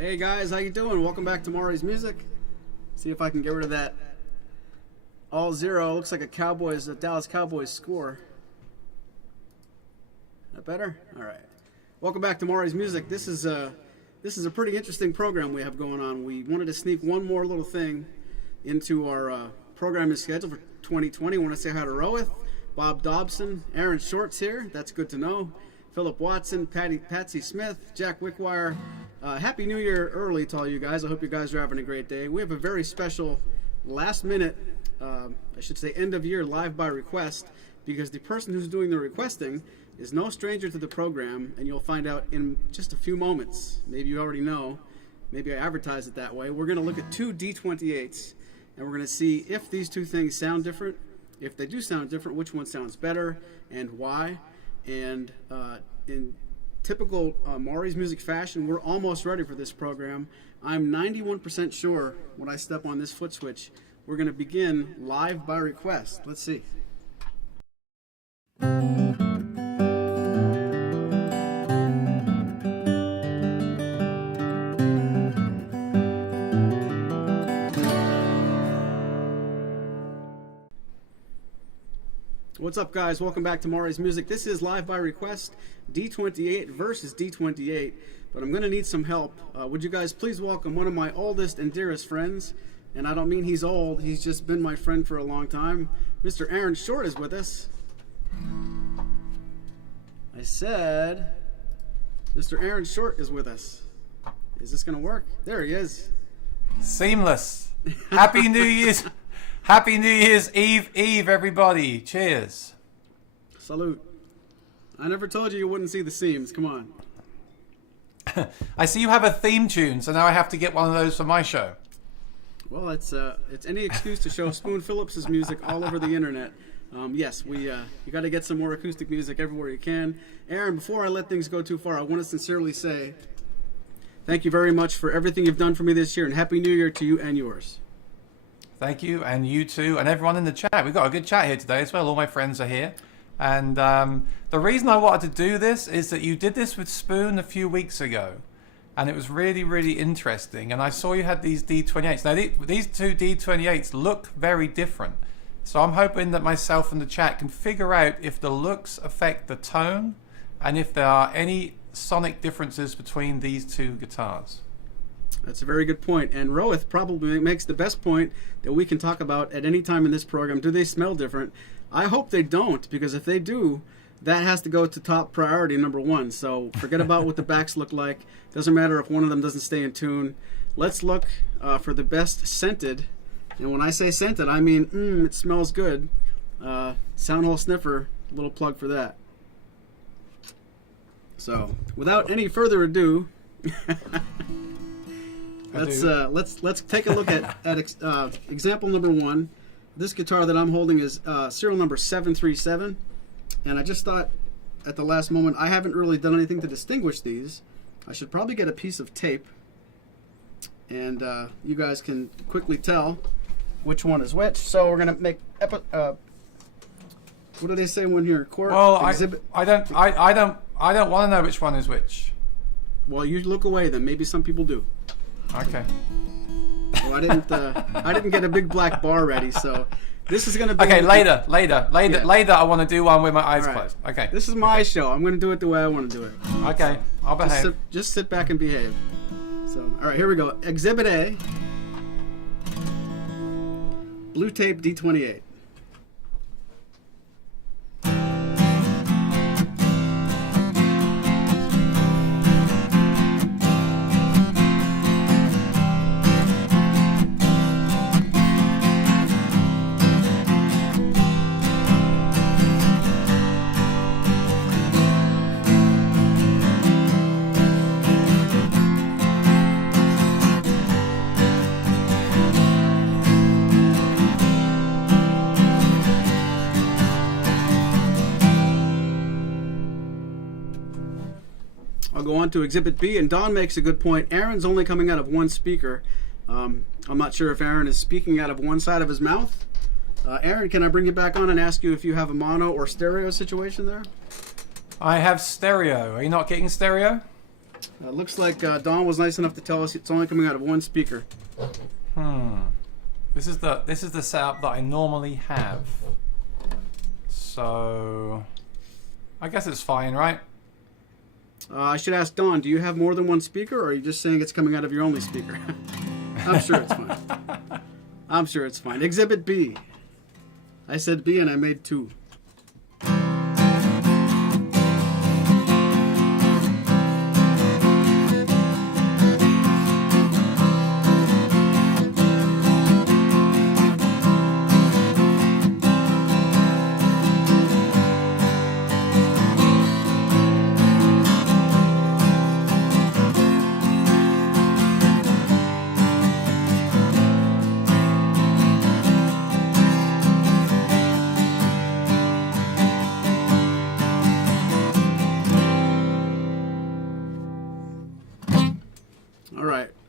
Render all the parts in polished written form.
Hey guys, how you doing? Welcome back to Maury's Music. See if I can get rid of that all zero. Looks like a Dallas Cowboys score. That better? All right. Welcome back to Maury's Music. This is a pretty interesting program we have going on. We wanted to sneak one more little thing into our programming schedule for 2020. I want to say hi to Roeth, Bob Dobson, Aaron Short's here. That's good to know. Philip Watson, Patsy Smith, Jack Wickwire. Happy New Year early to all you guys. I hope you guys are having a great day. We have a very special last minute, I should say end of year live by request, because the person who's doing the requesting is no stranger to the program, and you'll find out in just a few moments. Maybe you already know. Maybe I advertise it that way. We're going to look at two D-28s, and we're going to see if these two things sound different. If they do sound different, which one sounds better and why. And in typical Maury's Music fashion, we're almost ready for this program. I'm 91% sure when I step on this foot switch, we're going to begin live by request. Let's see. What's up, guys? Welcome back to Maury's Music. This is live by request, D-28 versus D-28, but I'm going to need some help. Would you guys please welcome one of my oldest and dearest friends, and I don't mean he's old, he's just been my friend for a long time. Mr. Aaron Short is with us. I said Mr. Aaron Short is with us. Is this going to work? There he is. Seamless. Happy New Year's. Happy New Year's Eve, everybody. Cheers. Salute. I never told you wouldn't see the seams. Come on. I see you have a theme tune, so now I have to get one of those for my show. Well, it's any excuse to show Spoon Phillips' music all over the internet. Yes, you got to get some more acoustic music everywhere you can. Aaron, before I let things go too far, I want to sincerely say thank you very much for everything you've done for me this year, and Happy New Year to you and yours. Thank you, and you too, and everyone in the chat. We've got a good chat here today as well. All my friends are here. And the reason I wanted to do this is that you did this with Spoon a few weeks ago, and it was really, really interesting. And I saw you had these D-28s. Now, these two D-28s look very different. So I'm hoping that myself and the chat can figure out if the looks affect the tone, and if there are any sonic differences between these two guitars. That's a very good point. And Roeth probably makes the best point that we can talk about at any time in this program. Do they smell different? I hope they don't, because if they do, that has to go to top priority, number one. So forget about what the backs look like. Doesn't matter if one of them doesn't stay in tune. Let's look for the best scented. And when I say scented, I mean, it smells good. Sound hole sniffer, little plug for that. So without any further ado, let's take a look at example number one. This guitar that I'm holding is serial number 737, and I just thought at the last moment I haven't really done anything to distinguish these. I should probably get a piece of tape, and you guys can quickly tell which one is which. So we're gonna make what do they say when you're in court? Well, Exhibit. I don't want to know which one is which. Well, you look away then. Maybe some people do. Okay. Well, I didn't get a big black bar ready, so this is gonna be. Okay, later. Yeah. Later, I want to do one with my eyes All right. closed. Okay. This is my show. I'm gonna do it the way I want to do it. Okay, I'll behave. Just sit back and behave. So, all right, here we go. Exhibit A. Blue tape D-28. I'll go on to Exhibit B, and Don makes a good point. Aaron's only coming out of one speaker. I'm not sure if Aaron is speaking out of one side of his mouth. Aaron, can I bring you back on and ask you if you have a mono or stereo situation there? I have stereo. Are you not getting stereo? Looks like Don was nice enough to tell us it's only coming out of one speaker. This is the setup that I normally have. So I guess it's fine, right? I should ask Don, do you have more than one speaker, or are you just saying it's coming out of your only speaker? I'm sure it's fine. I'm sure it's fine. Exhibit B. I said B and I made two.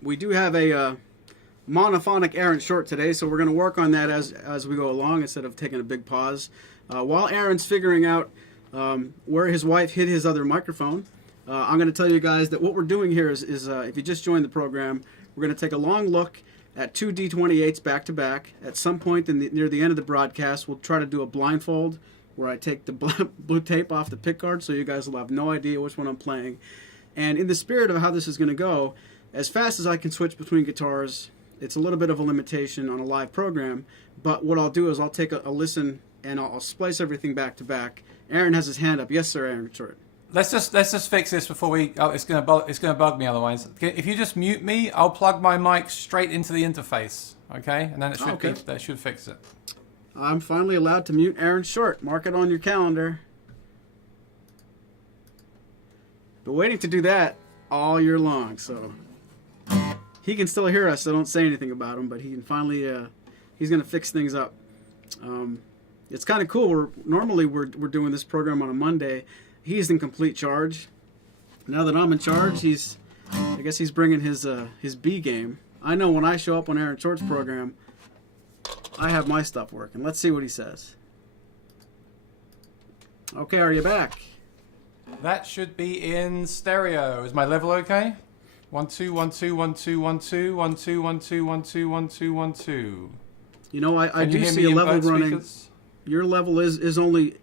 We do have a monophonic Aaron short today, so we're going to work on that as we go along instead of taking a big pause. While Aaron's figuring out where his wife hid his other microphone, I'm going to tell you guys that what we're doing here is if you just joined the program, we're going to take a long look at two D-28s back to back. At some point near the end of the broadcast, we'll try to do a blindfold where I take the blue tape off the pick guard so you guys will have no idea which one I'm playing. And in the spirit of how this is going to go, as fast as I can switch between guitars, it's a little bit of a limitation on a live program, but what I'll do is I'll take a listen and I'll splice everything back to back. Aaron has his hand up. Yes, sir, Aaron. Short. Let's just fix this before we. Oh, it's gonna bug me otherwise. If you just mute me, I'll plug my mic straight into the interface. Okay, and then that should fix it. I'm finally allowed to mute Aaron Short. Mark it on your calendar. Been waiting to do that all year long, so. He can still hear us, so don't say anything about him, but he can finally, he's going to fix things up. It's kind of cool. Normally we're doing this program on a Monday. He's in complete charge. Now that I'm in charge, I guess he's bringing his B game. I know when I show up on Aaron Short's program, I have my stuff working. Let's see what he says. Okay, are you back? That should be in stereo. Is my level okay? 1 2 1 2 1 2 1 2 1 2 1 2 1 2 1 2 1 2. You know, I do see a level running. Speakers? Your level is only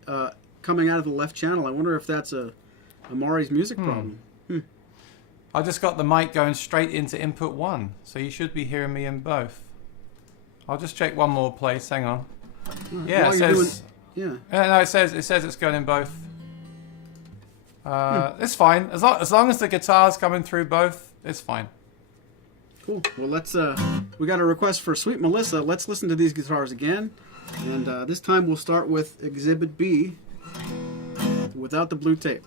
coming out of the left channel. I wonder if that's a Maury's music problem. I just got the mic going straight into input 1, so you should be hearing me in both. I'll just check one more place. Hang on. Yeah, it says. Yeah. No, it says it's going in both. It's fine as long as the guitar's coming through both. It's fine. Cool. Well, let's. We got a request for Sweet Melissa. Let's listen to these guitars again, and this time we'll start with Exhibit B, without the blue tape.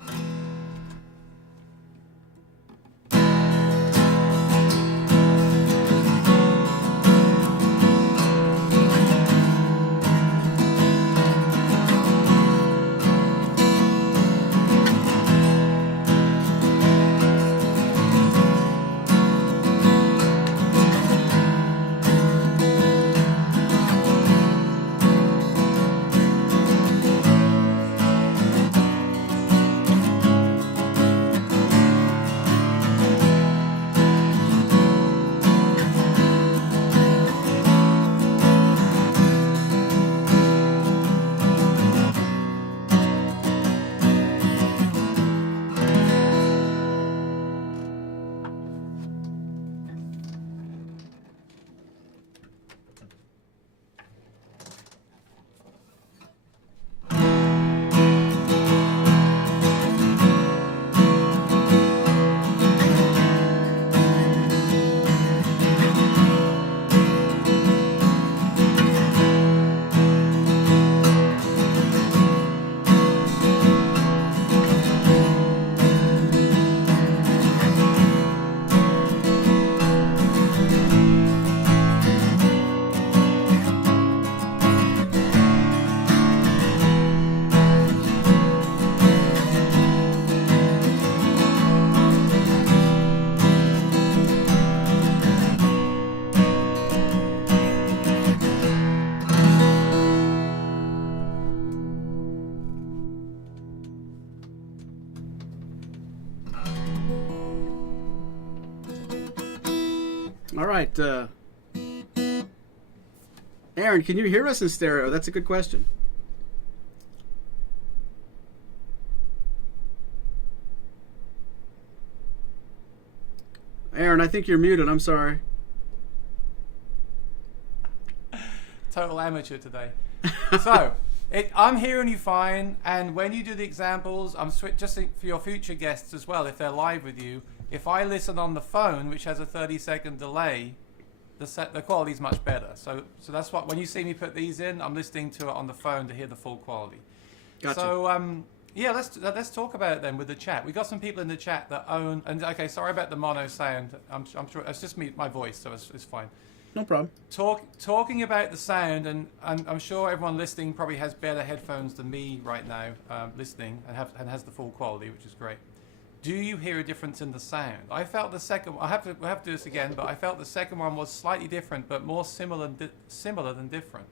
All right, Aaron, can you hear us in stereo? That's a good question. Aaron, I think you're muted. I'm sorry. Total amateur today. So, I'm hearing you fine, and when you do the examples, just for your future guests as well, if they're live with you, if I listen on the phone, which has a 30-second delay, the quality's much better. So that's what, when you see me put these in, I'm listening to it on the phone to hear the full quality. Gotcha. So, yeah, let's talk about it then with the chat. We got some people in the chat that own, and okay, sorry about the mono sound. I'm sure it's just my voice, so it's fine. No problem. Talking about the sound, and I'm sure everyone listening probably has better headphones than me right now, listening, and has the full quality, which is great. Do you hear a difference in the sound? I felt the second. We'll have to do this again, but I felt the second one was slightly different, but more similar than different.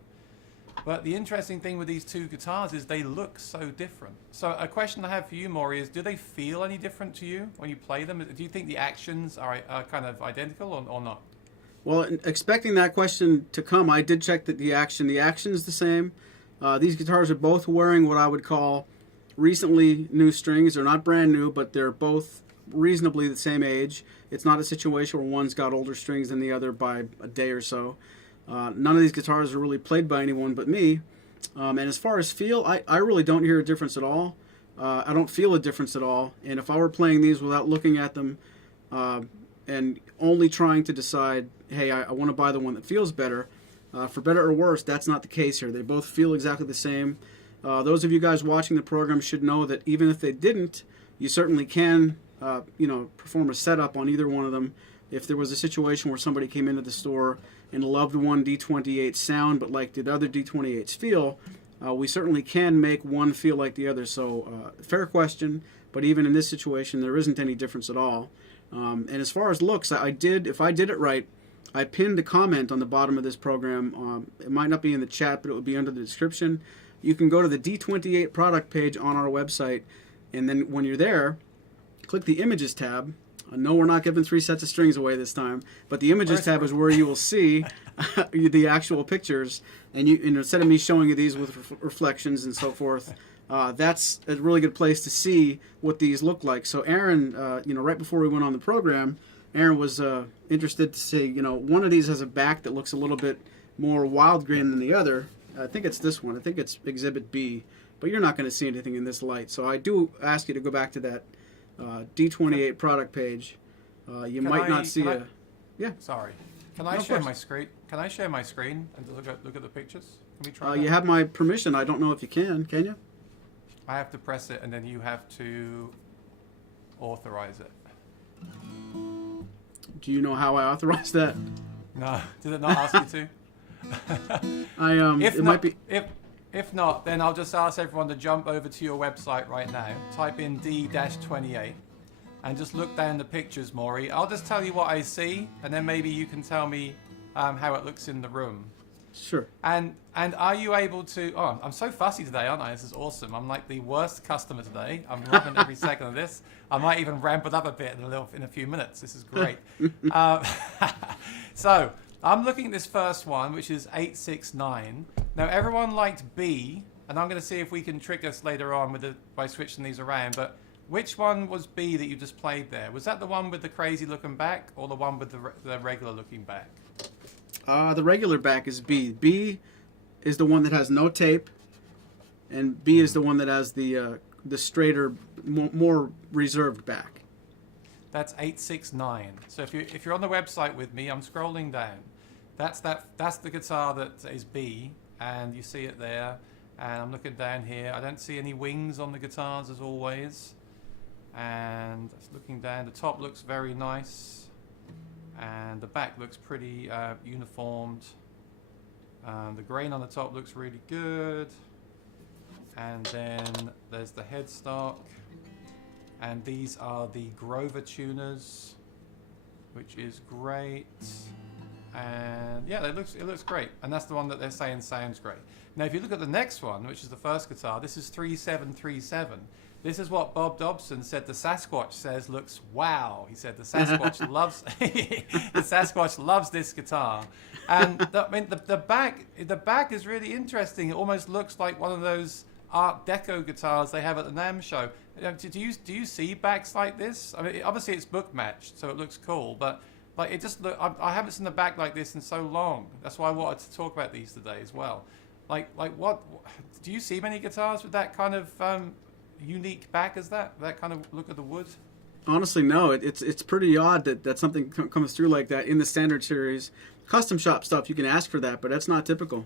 But the interesting thing with these two guitars is they look so different. So a question I have for you, Maury, is: do they feel any different to you when you play them? Do you think the actions are kind of identical or not? Well, expecting that question to come, I did check that the action is the same. These guitars are both wearing what I would call recently new strings. They're not brand new, but they're both reasonably the same age. It's not a situation where one's got older strings than the other by a day or so. None of these guitars are really played by anyone but me. And as far as feel, I really don't hear a difference at all. I don't feel a difference at all. And if I were playing these without looking at them and only trying to decide, hey, I want to buy the one that feels better, for better or worse, that's not the case here. They both feel exactly the same. Those of you guys watching the program should know that even if they didn't, you certainly can, perform a setup on either one of them. If there was a situation where somebody came into the store and loved one D-28 sound but liked the other D-28's feel, we certainly can make one feel like the other. So, fair question, but even in this situation, there isn't any difference at all. And as far as looks, if I did it right, I pinned a comment on the bottom of this program. It might not be in the chat, but it would be under the description. You can go to the D-28 product page on our website, and then when you're there, click the Images tab. No, we're not giving 3 sets of strings away this time, but the Images tab is where you will see the actual pictures, and instead of me showing you these with reflections and so forth, that's a really good place to see what these look like. So Aaron, right before we went on the program, Aaron was interested to see, one of these has a back that looks a little bit more wild green than the other. I think it's this one. I think it's Exhibit B. but you're not going to see anything in this light. So I do ask you to go back to that D-28 product page. You might not see a... Yeah. Sorry. Can I share my screen? Can I share my screen and look at the pictures? Can we try that? You have my permission. I don't know if you can you? I have to press it, and then you have to authorize it. Do you know how I authorize that? No, did it not ask you to? If not, then I'll just ask everyone to jump over to your website right now. Type in D-28 and just look down the pictures, Maury. I'll just tell you what I see, and then maybe you can tell me how it looks in the room. Sure. And are you able to... Oh, I'm so fussy today, aren't I? This is awesome. I'm like the worst customer today. I'm loving every second of this. I might even ramp it up a bit in a few minutes. This is great. So I'm looking at this first one, which is 869. Now, everyone liked B, and I'm going to see if we can trick us later on by switching these around. But which one was B that you just played there? Was that the one with the crazy looking back, or the one with the regular looking back? The regular back is B. B is the one that has no tape, and B is the one that has the straighter, more reserved back. That's 869. So if you're on the website with me, I'm scrolling down. That's the guitar that is B, and you see it there. And I'm looking down here. I don't see any wings on the guitars as always. And looking down, the top looks very nice. And the back looks pretty uniformed. The grain on the top looks really good. And then there's the headstock. And these are the Grover tuners, which is great. And yeah, it looks great. And that's the one that they're saying sounds great. Now, if you look at the next one, which is the first guitar, this is 3737. This is what Bob Dobson said the Sasquatch says looks wow. He said the Sasquatch loves this guitar. And the back is really interesting. It almost looks like one of those Art Deco guitars they have at the NAMM show. Do you see backs like this? I mean, obviously it's book matched, so it looks cool, but like it just I haven't seen the back like this in so long. That's why I wanted to talk about these today as well. Like what do you see many guitars with that kind of unique back as that kind of look at the wood? Honestly, no. It's pretty odd that something comes through like that in the standard series. Custom shop stuff, you can ask for that, but that's not typical.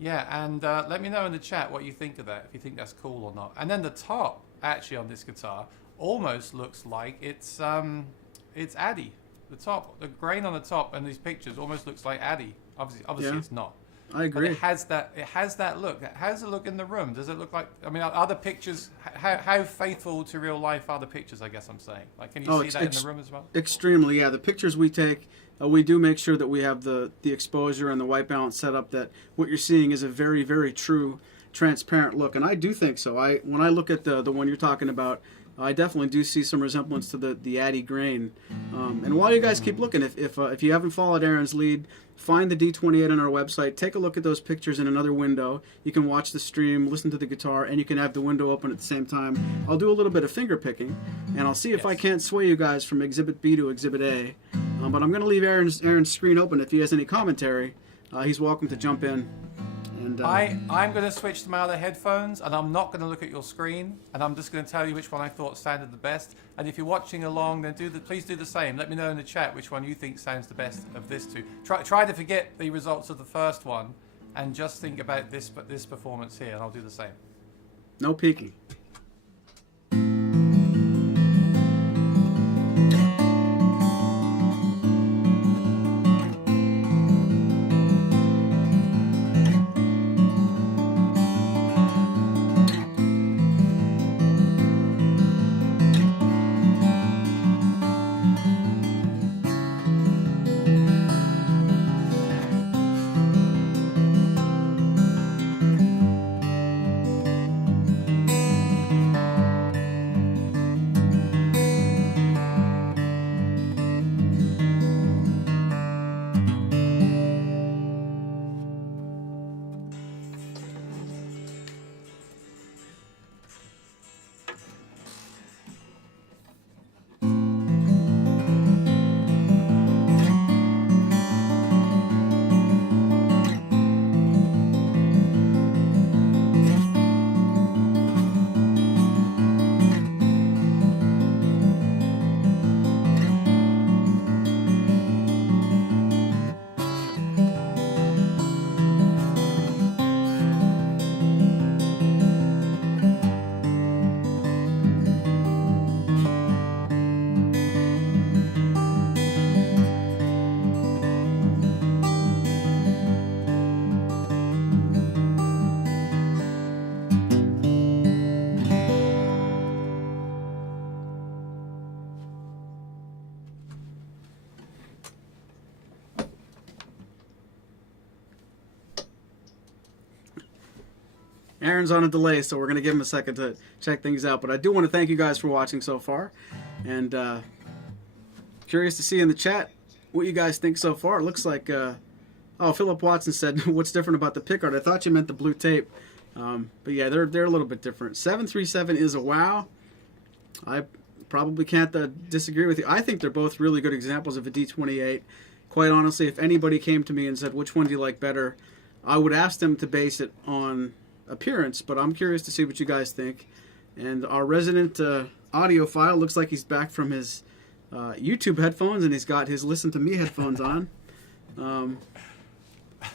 Yeah, and let me know in the chat what you think of that, if you think that's cool or not. And then the top, actually, on this guitar almost looks like it's Addy. The top, the grain on the top and these pictures almost looks like Addy. Obviously, yeah. It's not. I agree. But it has that look. How does it look in the room? Does it look like? I mean, are the pictures how faithful to real life are the pictures? I guess I'm saying. Like, can you see that in the room as well? Extremely, yeah. The pictures we take, we do make sure that we have the exposure and the white balance set up. That what you're seeing is a very, very true, transparent look, and I do think so. When I look at the one you're talking about, I definitely do see some resemblance to the Addy grain. And while you guys keep looking, if you haven't followed Aaron's lead, find the D-28 on our website. Take a look at those pictures in another window. You can watch the stream, listen to the guitar, and you can have the window open at the same time. I'll do a little bit of finger picking, and I'll see if I can't sway you guys from Exhibit B to Exhibit A. But I'm going to leave Aaron's screen open. If he has any commentary, he's welcome to jump in. And, I'm going to switch to my other headphones, and I'm not going to look at your screen, and I'm just going to tell you which one I thought sounded the best. And if you're watching along, then please do the same. Let me know in the chat which one you think sounds the best of this two. Try to forget the results of the first one, and just think about this performance here, and I'll do the same. No peeking. Aaron's on a delay, so we're going to give him a second to check things out. But I do want to thank you guys for watching so far. And curious to see in the chat what you guys think so far. It looks like, Philip Watson said, what's different about the pickguard? I thought you meant the blue tape. But yeah, they're a little bit different. 737 is a wow. I probably can't disagree with you. I think they're both really good examples of a D-28. Quite honestly, if anybody came to me and said, which one do you like better, I would ask them to base it on appearance, but I'm curious to see what you guys think. And our resident audiophile looks like he's back from his YouTube headphones, and he's got his Listen to Me headphones on.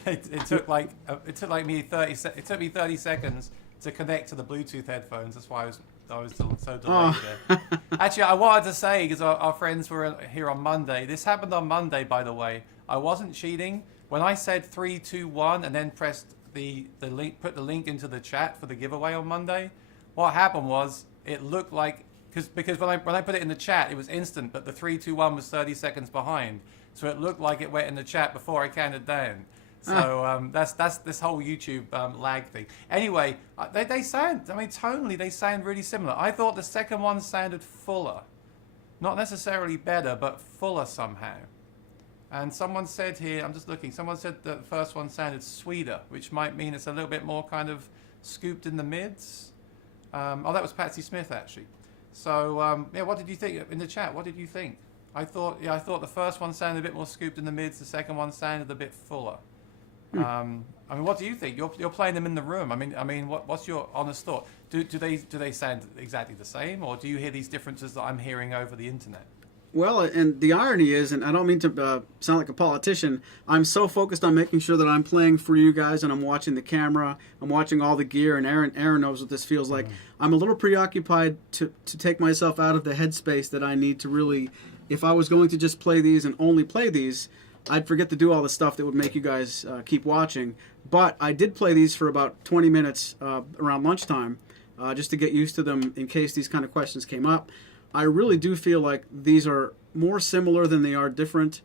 It took me 30 seconds to connect to the Bluetooth headphones. That's why I was so delayed there. Actually, I wanted to say, because our friends were here on Monday. This happened on Monday, by the way. I wasn't cheating. When I said 3, 2, 1 and then pressed the link, put the link into the chat for the giveaway on Monday, what happened was it looked like, because when I put it in the chat, it was instant, but the 3, 2, 1 was 30 seconds behind. So it looked like it went in the chat before I counted down. So that's this whole YouTube lag thing. Anyway, they sound, tonally they sound really similar. I thought the second one sounded fuller. Not necessarily better, but fuller somehow. And someone said here, I'm just looking, someone said that the first one sounded sweeter, which might mean it's a little bit more kind of scooped in the mids. That was Patsy Smith, actually. So, what did you think in the chat? What did you think? I thought the first one sounded a bit more scooped in the mids. The second one sounded a bit fuller. What do you think? You're playing them in the room. What's your honest thought? Do they sound exactly the same, or do you hear these differences that I'm hearing over the internet? Well, and the irony is, and I don't mean to sound like a politician, I'm so focused on making sure that I'm playing for you guys, and I'm watching the camera, I'm watching all the gear, and Aaron knows what this feels like. I'm a little preoccupied to take myself out of the headspace that I need to really, if I was going to just play these and only play these, I'd forget to do all the stuff that would make you guys keep watching. But I did play these for about 20 minutes around lunchtime, just to get used to them in case these kind of questions came up. I really do feel like these are more similar than they are different.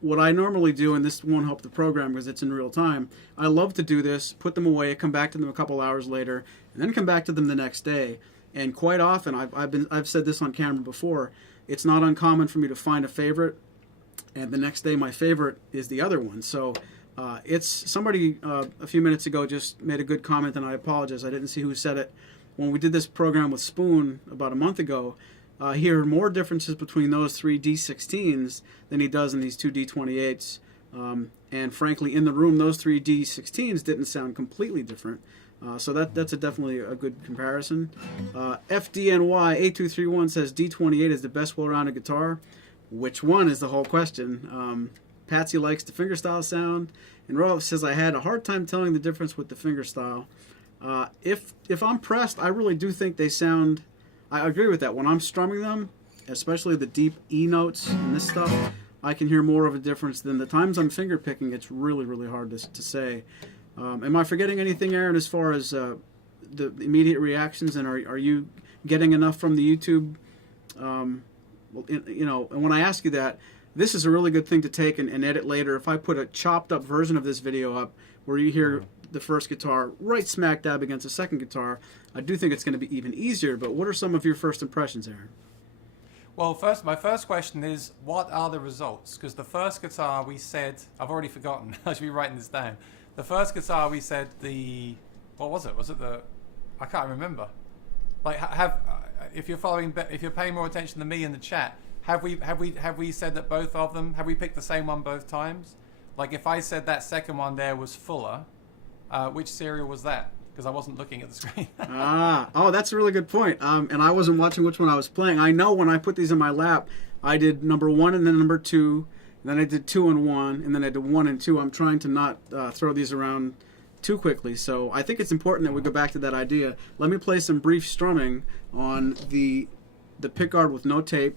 What I normally do, and this won't help the program because it's in real time, I love to do this, put them away, come back to them a couple hours later, and then come back to them the next day. And quite often, I've said this on camera before, it's not uncommon for me to find a favorite, and the next day my favorite is the other one. So it's somebody a few minutes ago just made a good comment, and I apologize, I didn't see who said it. When we did this program with Spoon about a month ago, he heard more differences between those 3 D16s than he does in these 2 D28s. And frankly, in the room, those 3 D16s didn't sound completely different. So that's definitely a good comparison. FDNY8231 says D28 is the best well-rounded guitar. Which one is the whole question? Patsy likes the fingerstyle sound. And Rolf says, I had a hard time telling the difference with the fingerstyle. If I'm pressed, I really do think they sound... I agree with that. When I'm strumming them, especially the deep E notes and this stuff, I can hear more of a difference than the times I'm finger picking. It's really, really hard to say. Am I forgetting anything, Aaron, as far as the immediate reactions? And are you getting enough from the YouTube? And when I ask you that, this is a really good thing to take and edit later. If I put a chopped up version of this video up where you hear the first guitar right smack dab against the second guitar, I do think it's going to be even easier. But what are some of your first impressions, Aaron? Well, my first question is, what are the results? Because the first guitar we said, I've already forgotten. I should be writing this down. The first guitar we said what was it? Was it I can't remember. Like, if you're paying more attention than me in the chat, have we said that both of them, have we picked the same one both times? Like, if I said that second one there was fuller, which serial was that? Because I wasn't looking at the screen. That's a really good point. And I wasn't watching which one I was playing. I know when I put these in my lap, I did number 1 and then number 2, and then I did 2 and 1, and then I did 1 and 2. I'm trying to not throw these around too quickly. So I think it's important that we go back to that idea. Let me play some brief strumming on the pickguard with no tape.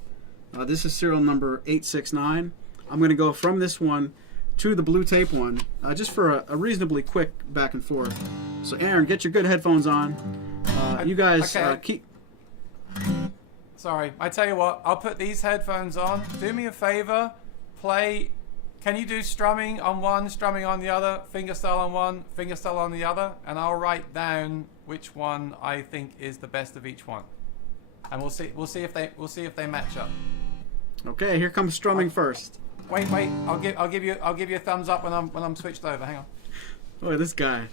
This is serial number 869. I'm going to go from this one to the blue tape one, just for a reasonably quick back and forth. So Aaron, get your good headphones on. You guys keep... Sorry, I tell you what, I'll put these headphones on. Do me a favor, can you do strumming on one, strumming on the other, fingerstyle on one, fingerstyle on the other, and I'll write down which one I think is the best of each one, and we'll see if they match up. Okay, here comes strumming first. Wait, I'll give you a thumbs up when I'm switched over. Hang on. Boy, this guy.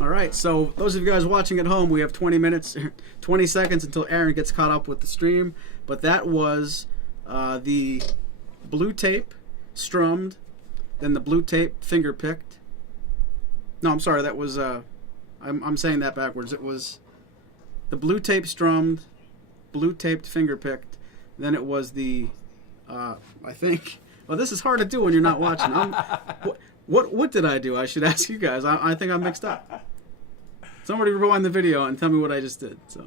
All right, so those of you guys watching at home, we have 20 minutes, 20 seconds until Aaron gets caught up with the stream. But that was the blue tape strummed, then the blue tape finger picked. No, I'm sorry, that was, I'm saying that backwards. It was the blue tape strummed, blue taped finger picked, then it was the, I think, well, this is hard to do when you're not watching. What did I do? I should ask you guys. I think I'm mixed up. Somebody rewind the video and tell me what I just did. So,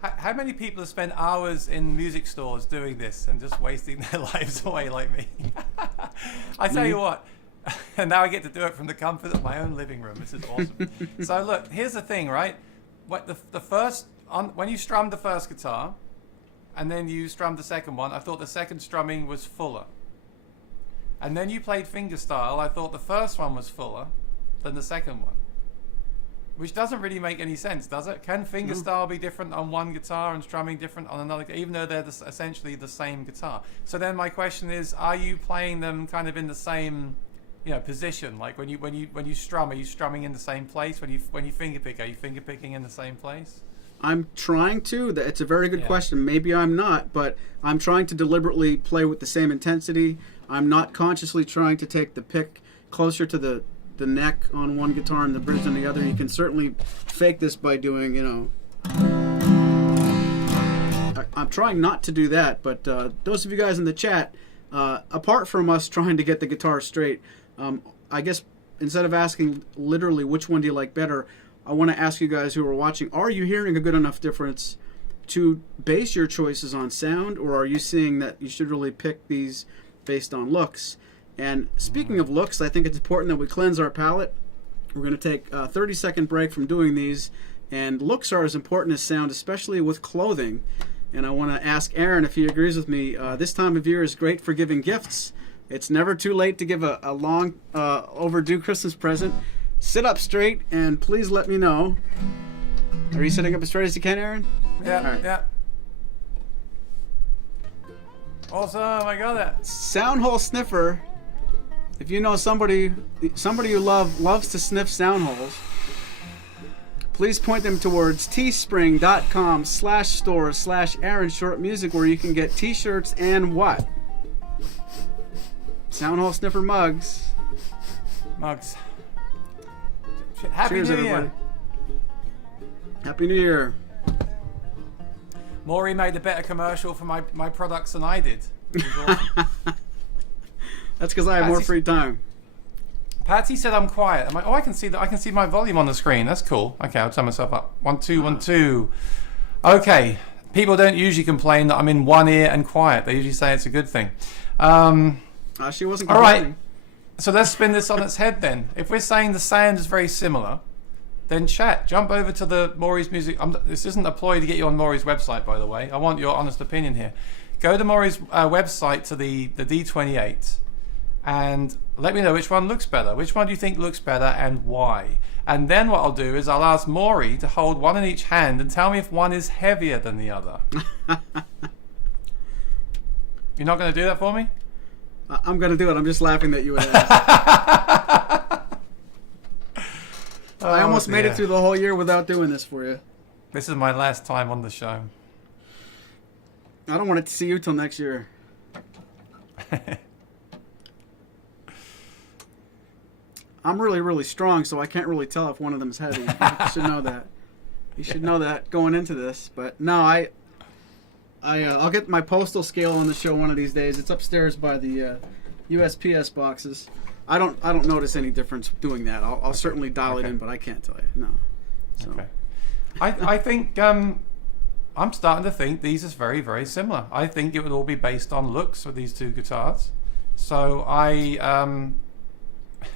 how many people have spent hours in music stores doing this and just wasting their lives away like me? I tell you what, and now I get to do it from the comfort of my own living room. This is awesome. So look, here's the thing, right? What the first when you strummed the first guitar, and then you strummed the second one, I thought the second strumming was fuller. And then you played fingerstyle. I thought the first one was fuller than the second one. Which doesn't really make any sense, does it? Can fingerstyle be different on one guitar and strumming different on another, even though they're essentially the same guitar? So then my question is, are you playing them kind of in the same, position? Like when you strum, are you strumming in the same place? When you finger pick, are you finger picking in the same place? I'm trying to. It's a very good question. Maybe I'm not, but I'm trying to deliberately play with the same intensity. I'm not consciously trying to take the pick closer to the neck on one guitar and the bridge on the other. You can certainly fake this by doing, I'm trying not to do that, but those of you guys in the chat, apart from us trying to get the guitar straight, I guess instead of asking literally which one do you like better, I want to ask you guys who are watching, are you hearing a good enough difference to base your choices on sound, or are you seeing that you should really pick these based on looks? And speaking of looks, I think it's important that we cleanse our palate. We're going to take a 30-second break from doing these, and looks are as important as sound, especially with clothing. And I want to ask Aaron if he agrees with me. This time of year is great for giving gifts. It's never too late to give a long overdue Christmas present. Sit up straight, and please let me know. Are you sitting up as straight as you can, Aaron? Yeah, right. yeah. Awesome, I got it. Sound hole sniffer. If you know somebody you loves to sniff sound holes, please point them towards teespring.com/store/Aaron Short Music, where you can get t-shirts and what? Sound hole sniffer mugs. Happy Cheers, New everybody. Year. Happy New Year. Maury made a better commercial for my products than I did. Which is awesome. That's because I have more free time. Patsy said I'm quiet. I'm like, oh, I can see that. I can see my volume on the screen. That's cool. Okay, I'll turn myself up. 1 2 1 2. Okay. People don't usually complain that I'm in one ear and quiet. They usually say it's a good thing. She wasn't complaining. All right. So let's spin this on its head then. If we're saying the sound is very similar, then chat. Jump over to the Maury's Music. This isn't a ploy to get you on Maury's website, by the way. I want your honest opinion here. Go to Maury's website to the D-28 and let me know which one looks better. Which one do you think looks better and why? And then what I'll do is I'll ask Maury to hold one in each hand and tell me if one is heavier than the other. You're not going to do that for me? I'm going to do it. I'm just laughing that you would ask. I almost made it through the whole year without doing this for you. This is my last time on the show. I don't want to see you till next year. I'm really, really strong, so I can't really tell if one of them is heavy. You should know that. You should know that going into this. But no, I'll get my postal scale on the show one of these days. It's upstairs by the USPS boxes. I don't notice any difference doing that. I'll certainly dial it in, but I can't tell you. No. So. Okay. I think I'm starting to think these are very, very similar. I think it would all be based on looks with these two guitars. So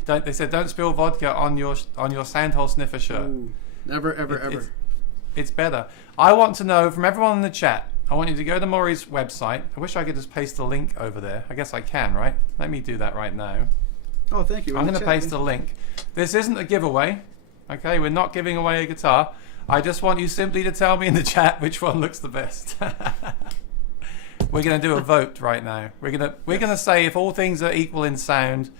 they said don't spill vodka on your Sandhole sniffer shirt. Ooh, never, ever. It's better. I want to know from everyone in the chat. I want you to go to Maury's website. I wish I could just paste the link over there. I guess I can, right? Let me do that right now. Oh, thank you. I'm going to paste the link. This isn't a giveaway. Okay, we're not giving away a guitar. I just want you simply to tell me in the chat which one looks the best. We're going to do a vote right now. We're going to say if all things are equal in sound,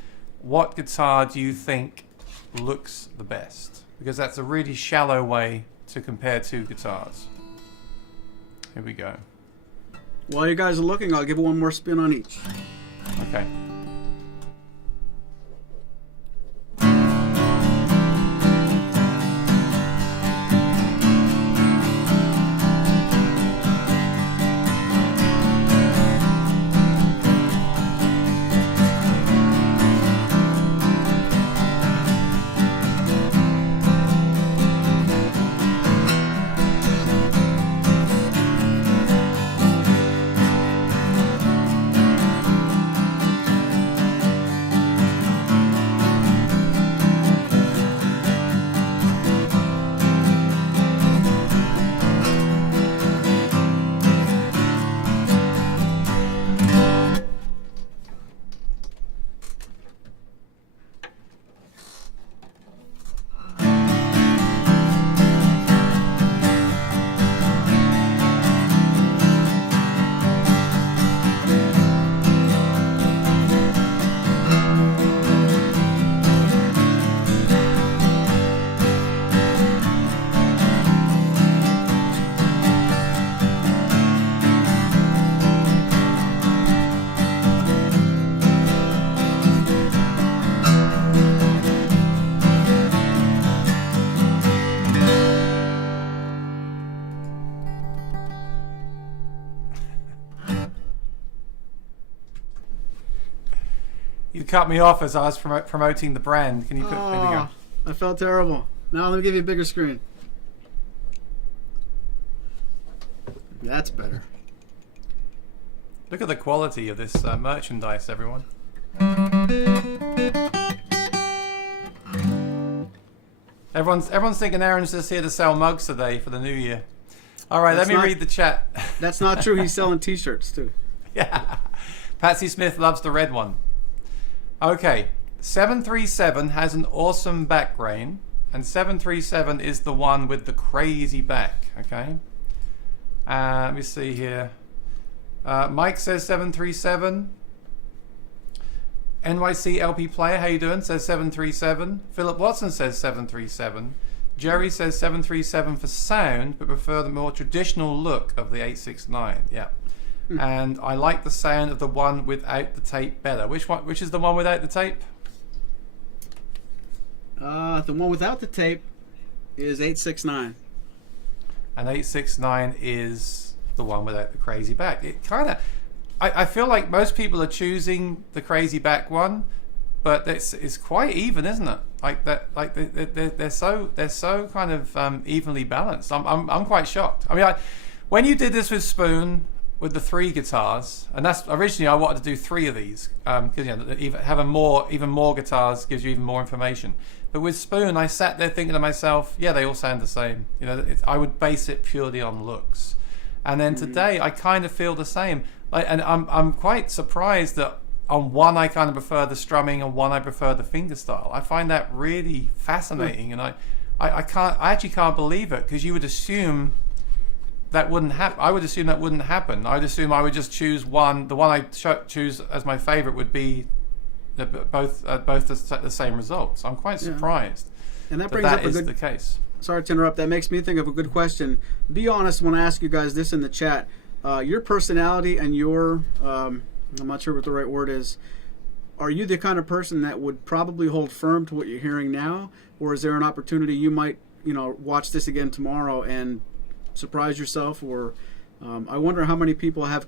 what guitar do you think looks the best? Because that's a really shallow way to compare two guitars. Here we go. While you guys are looking, I'll give one more spin on each. Okay. You cut me off as I was promoting the brand. Can you put? There we go. I felt terrible. Now let me give you a bigger screen. That's better. Look at the quality of this merchandise, everyone. Everyone's thinking Aaron's just here to sell mugs today for the new year. All right, let me read the chat. That's not true. He's selling T-shirts too. Yeah. Patsy Smith loves the red one. Okay, 737 has an awesome back grain, and 737 is the one with the crazy back, okay? Let me see here. Mike says 737. NYC LP Player, how you doing? Says 737. Philip Watson says 737. Jerry says 737 for sound, but prefer the more traditional look of the 869. Yeah. And I like the sound of the one without the tape better. Which is the one without the tape? The one without the tape is 869. And 869 is the one without the crazy back. It kind of, I feel like most people are choosing the crazy back one, but it's quite even, isn't it? Like that, like they're so kind of evenly balanced. I'm quite shocked. I mean, when you did this with Spoon with the 3 guitars, and that's originally I wanted to do 3 of these because even having even more guitars gives you even more information. But with Spoon, I sat there thinking to myself, yeah, they all sound the same. I would base it purely on looks. And then today, I kind of feel the same. And I'm quite surprised that on one I kind of prefer the strumming, and one I prefer the fingerstyle. I find that really fascinating, and I actually can't believe it, because you would assume that wouldn't happen. I would assume that wouldn't happen. I would assume I would just choose one. The one I choose as my favorite would be both the same results. I'm quite surprised. And that brings up the case. Sorry to interrupt. That makes me think of a good question. Be honest when I ask you guys this in the chat. Your personality and your, I'm not sure what the right word is, are you the kind of person that would probably hold firm to what you're hearing now? Or is there an opportunity you might, watch this again tomorrow and surprise yourself? Or I wonder how many people have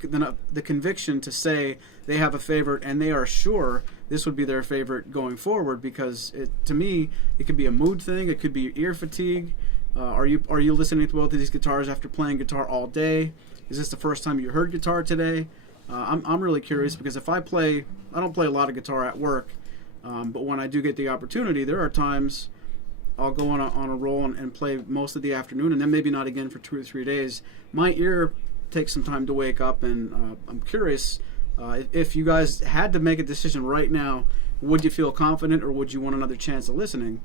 the conviction to say they have a favorite and they are sure this would be their favorite going forward, because to me, it could be a mood thing. It could be ear fatigue. Are you listening to both of these guitars after playing guitar all day? Is this the first time you heard guitar today? I'm really curious, because I don't play a lot of guitar at work, but when I do get the opportunity, there are times I'll go on a roll and play most of the afternoon, and then maybe not again for 2 or 3 days. My ear takes some time to wake up, and I'm curious if you guys had to make a decision right now, would you feel confident, or would you want another chance of listening?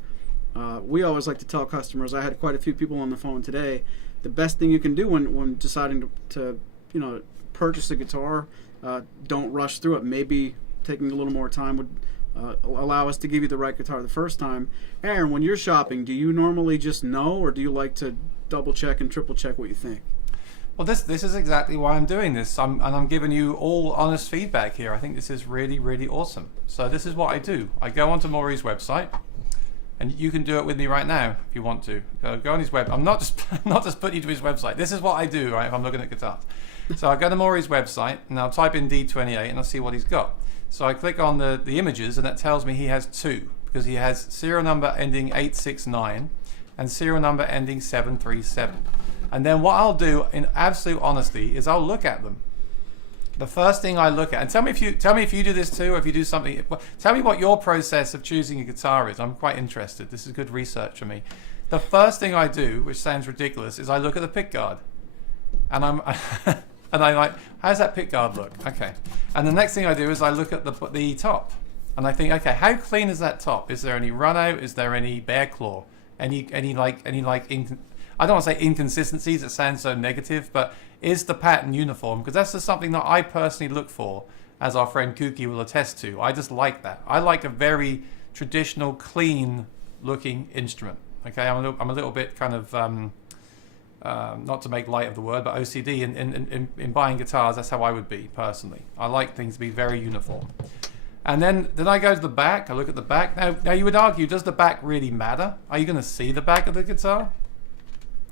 We always like to tell customers, I had quite a few people on the phone today, the best thing you can do when deciding to purchase a guitar, don't rush through it. Maybe taking a little more time would allow us to give you the right guitar the first time. Aaron, when you're shopping, do you normally just know, or do you like to double check and triple check what you think? Well, this is exactly why I'm doing this. I'm giving you all honest feedback here. I think this is really, really awesome. So this is what I do. I go onto Maury's website, and you can do it with me right now if you want to. Go on his web. I'm not just putting you to his website. This is what I do, right? If I'm looking at guitars. So I go to Maury's website, and I'll type in D-28, and I'll see what he's got. So I click on the images, and that tells me he has 2, because he has serial number ending 869 and serial number ending 737. And then what I'll do, in absolute honesty, is I'll look at them. The first thing I look at, and tell me if you do this too, or if you do something. Tell me what your process of choosing a guitar is. I'm quite interested. This is good research for me. The first thing I do, which sounds ridiculous, is I look at the pickguard, and I'm like, how's that pickguard look? Okay. And the next thing I do is I look at the top, and I think, okay, how clean is that top? Is there any run out? Is there any bear claw? I don't want to say inconsistencies, it sounds so negative, but is the pattern uniform? Because that's just something that I personally look for, as our friend Kooky will attest to. I just like that. I like a very traditional, clean looking instrument. Okay, I'm a little bit kind of, not to make light of the word, but OCD in buying guitars. That's how I would be personally. I like things to be very uniform. And then I go to the back, I look at the back. Now you would argue, does the back really matter? Are you going to see the back of the guitar?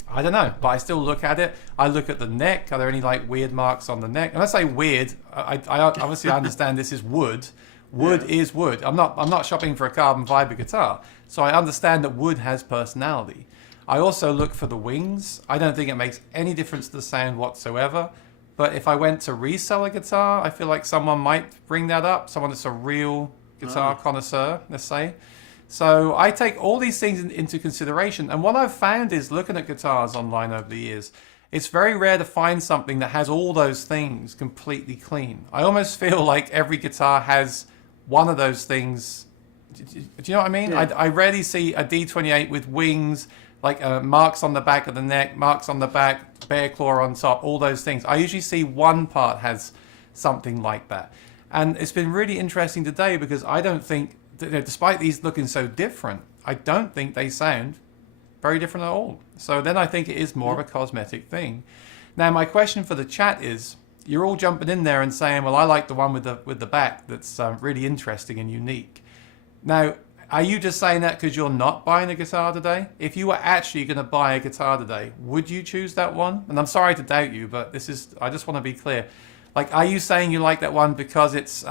I don't know, but I still look at it. I look at the neck. Are there any weird marks on the neck? And I say weird, I obviously understand this is wood. Wood is wood. I'm not shopping for a carbon fiber guitar, so I understand that wood has personality. I also look for the wings. I don't think it makes any difference to the sound whatsoever. But if I went to resell a guitar, I feel like someone might bring that up. Someone that's a real guitar connoisseur, let's say. So I take all these things into consideration. And what I've found is, looking at guitars online over the years, it's very rare to find something that has all those things completely clean. I almost feel like every guitar has one of those things. Do you know what I mean? Yeah. I rarely see a D-28 with wings, marks on the back of the neck, marks on the back, bear claw on top, all those things. I usually see one part has something like that. And it's been really interesting today, because I don't think, despite these looking so different, I don't think they sound very different at all. So then I think it is more of a cosmetic thing. Now, my question for the chat is, you're all jumping in there and saying, well, I like the one with the back that's really interesting and unique. Now, are you just saying that because you're not buying a guitar today? If you were actually going to buy a guitar today, would you choose that one? And I'm sorry to doubt you, but I just want to be clear. Like, are you saying you like that one because it's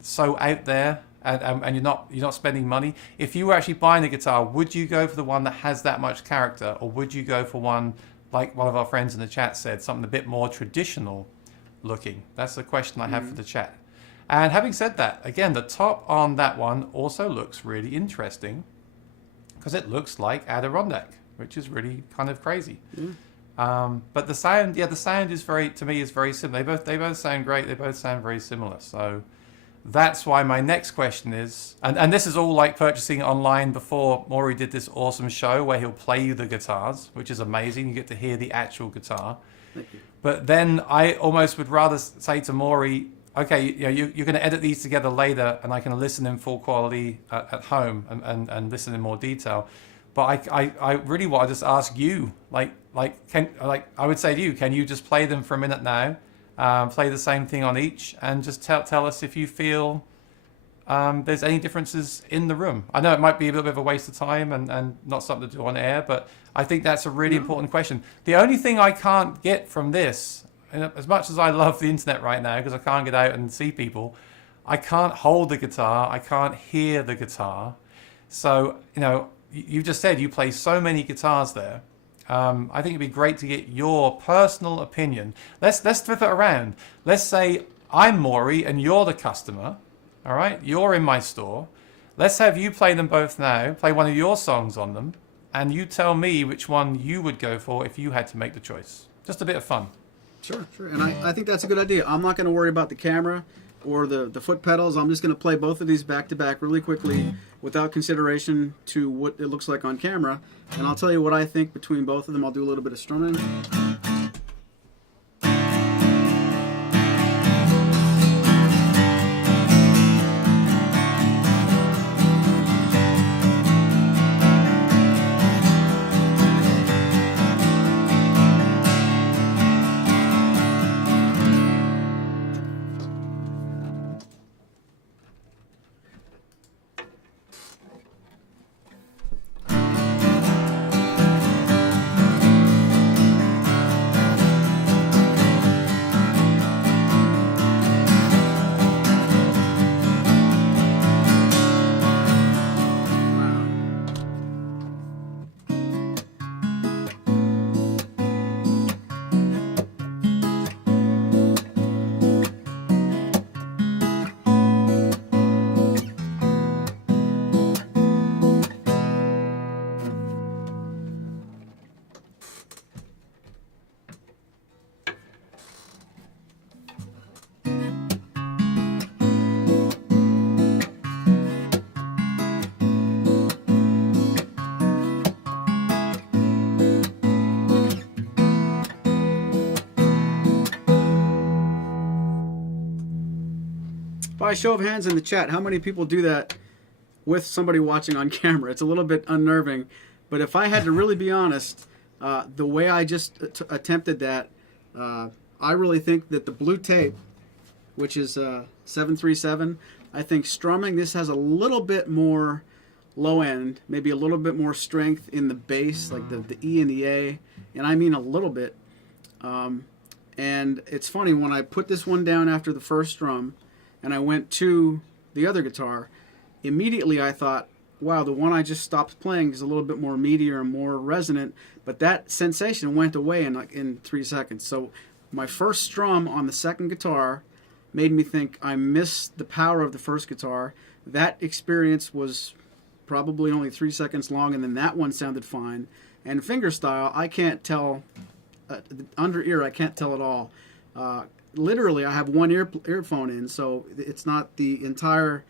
so out there and you're not spending money? If you were actually buying a guitar, would you go for the one that has that much character, or would you go for one like one of our friends in the chat said, something a bit more traditional looking? That's the question I have for the chat. And having said that, again, the top on that one also looks really interesting because it looks like Adirondack, which is really kind of crazy. But the sound, the sound is to me is very similar. They both sound great. They both sound very similar. So that's why my next question is, and this is all like purchasing online before Maury did this awesome show where he'll play you the guitars, which is amazing. You get to hear the actual guitar. Thank you. But then I almost would rather say to Maury, okay, you're going to edit these together later, and I can listen in full quality at home and listen in more detail. But I really want to just ask you, I would say to you, can you just play them for a minute now, play the same thing on each, and just tell us if you feel there's any differences in the room. I know it might be a little bit of a waste of time and not something to do on air, but I think that's a really important question. The only thing I can't get from this, as much as I love the internet right now because I can't get out and see people, I can't hold the guitar, I can't hear the guitar. So, you just said you play so many guitars there. I think it'd be great to get your personal opinion. Let's flip it around. Let's say I'm Maury and you're the customer. All right, you're in my store. Let's have you play them both now. Play one of your songs on them, and you tell me which one you would go for if you had to make the choice. Just a bit of fun. Sure. And I think that's a good idea. I'm not going to worry about the camera or the foot pedals. I'm just going to play both of these back to back really quickly without consideration to what it looks like on camera. And I'll tell you what I think between both of them. I'll do a little bit of strumming. By a show of hands in the chat, how many people do that with somebody watching on camera? It's a little bit unnerving, but if I had to really be honest, the way I just attempted that, I really think that the blue tape, which is 737, I think strumming this has a little bit more low end, maybe a little bit more strength in the bass, like the E and the A, and I mean a little bit. And it's funny, when I put this one down after the first strum, and I went to the other guitar, immediately I thought, wow, the one I just stopped playing is a little bit more meatier and more resonant, but that sensation went away in 3 seconds. So my first strum on the second guitar made me think I missed the power of the first guitar. That experience was probably only 3 seconds long, and then that one sounded fine. And fingerstyle, I can't tell, under ear, I can't tell at all. Literally, I have one earphone in, so it's not the entire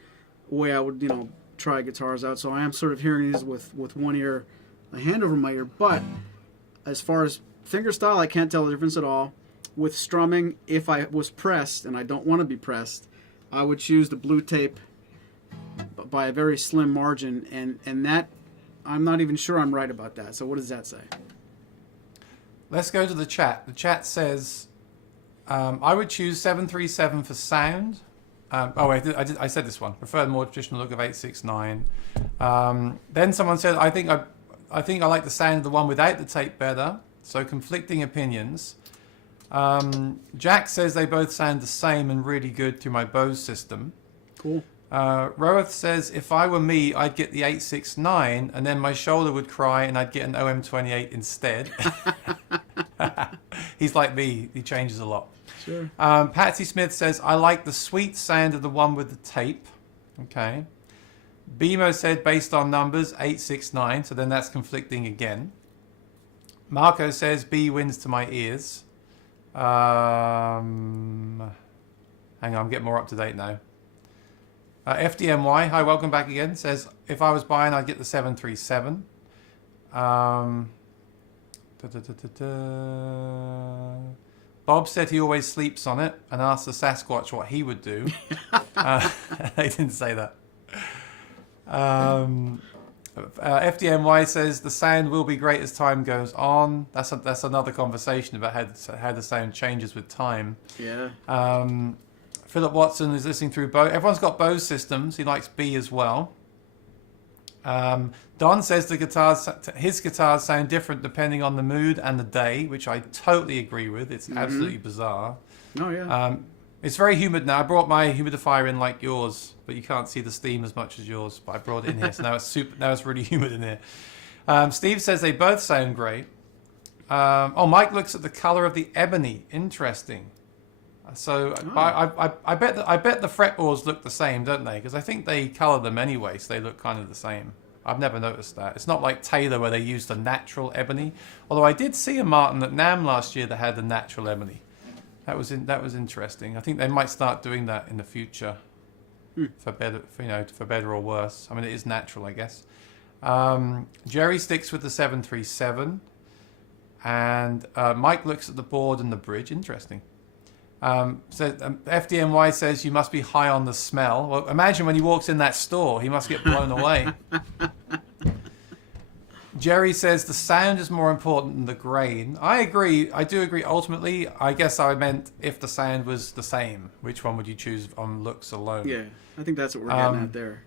way I would, try guitars out. So I am sort of hearing these with one ear, a hand over my ear. But as far as fingerstyle, I can't tell the difference at all. With strumming, if I was pressed, and I don't want to be pressed, I would choose the blue tape by a very slim margin, and that, I'm not even sure I'm right about that. So what does that say? Let's go to the chat. The chat says, I would choose 737 for sound, I said this one. Prefer the more traditional look of 869. Then someone said, I think I like the sound of the one without the tape better. So conflicting opinions. Jack says they both sound the same and really good through my Bose system. Cool. Roeth says, if I were me, I'd get the 869 and then my shoulder would cry and I'd get an OM28 instead. He's like me. He changes a lot. Sure. Patsy Smith says, I like the sweet sound of the one with the tape. Okay. BMO said, based on numbers, 869. So then that's conflicting again. Marco says, B wins to my ears. Hang on, I'm getting more up to date now. FDMY, hi, welcome back again, says, if I was buying, I'd get the 737. Bob said he always sleeps on it and asked the Sasquatch what he would do. They didn't say that. FDMY says the sound will be great as time goes on. That's another conversation about how the sound changes with time. Yeah. Philip Watson is listening through Bose. Everyone's got Bose systems. He likes B as well. Don says his guitars sound different depending on the mood and the day, which I totally agree with. It's absolutely bizarre. Oh, yeah. It's very humid now. I brought my humidifier in like yours, but you can't see the steam as much as yours. But I brought it in here, so now it's really humid in here. Steve says they both sound great. Mike looks at the color of the ebony. Interesting. So I bet the fretboards look the same, don't they? Because I think they color them anyway, so they look kind of the same. I've never noticed that. It's not like Taylor where they used the natural ebony. Although I did see a Martin at NAMM last year that had the natural ebony. That was interesting. I think they might start doing that in the future, for better or worse. I mean, it is natural, I guess. Jerry sticks with the 737, and Mike looks at the board and the bridge. Interesting. FDNY says you must be high on the smell. Well, imagine when he walks in that store, he must get blown away. Jerry says the sound is more important than the grain. I agree. I do agree. Ultimately, I guess I meant if the sound was the same, which one would you choose on looks alone? Yeah, I think that's what we're getting at there.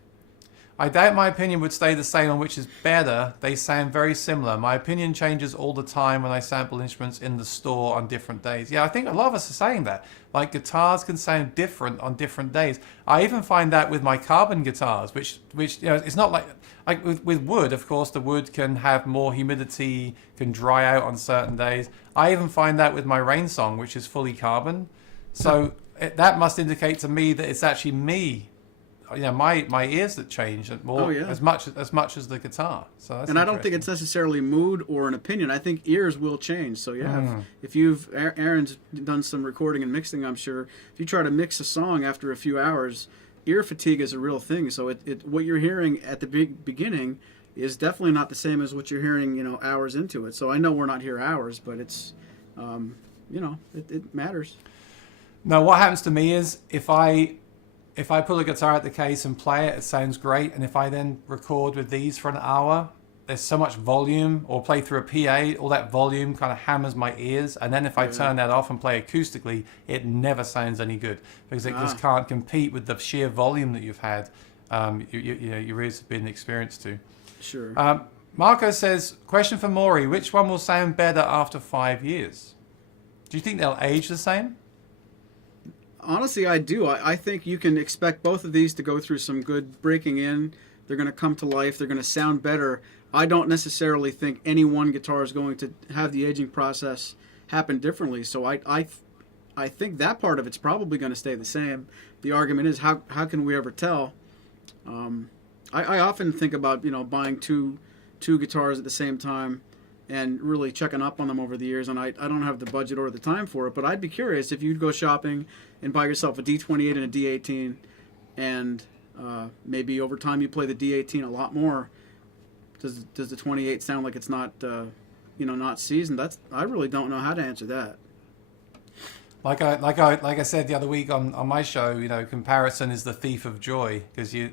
I doubt my opinion would stay the same on which is better. They sound very similar. My opinion changes all the time when I sample instruments in the store on different days. Yeah, I think a lot of us are saying that. Like guitars can sound different on different days. I even find that with my carbon guitars, which it's not like with wood, of course, the wood can have more humidity, can dry out on certain days. I even find that with my Rain Song, which is fully carbon. So that must indicate to me that it's actually me. My ears that change more as much as the guitar. So that's I don't think it's necessarily mood or an opinion. I think ears will change. So if Aaron's done some recording and mixing, I'm sure if you try to mix a song after a few hours, ear fatigue is a real thing. So what you're hearing at the beginning is definitely not the same as what you're hearing hours into it. So I know we're not here hours, but it's it matters. No, what happens to me is if I pull a guitar out the case and play it, it sounds great. And if I then record with these for an hour, there's so much volume, or play through a PA, all that volume kind of hammers my ears. And then if I turn that off and play acoustically, it never sounds any good because it just can't compete with the sheer volume that you've had. Your ears have been experienced to. Sure. Marco says, question for Maury, which one will sound better after 5 years? Do you think they'll age the same? Honestly, I do. I think you can expect both of these to go through some good breaking in. They're going to come to life. They're going to sound better. I don't necessarily think any one guitar is going to have the aging process happen differently. So I think that part of it's probably going to stay the same. The argument is how can we ever tell? I often think about buying two guitars at the same time and really checking up on them over the years, and I don't have the budget or the time for it, but I'd be curious if you'd go shopping and buy yourself a D-28 and a D-18, and maybe over time you play the D-18 a lot more. Does the 28 sound like it's not not seasoned? I really don't know how to answer that. Like I said the other week on my show, comparison is the thief of joy, because you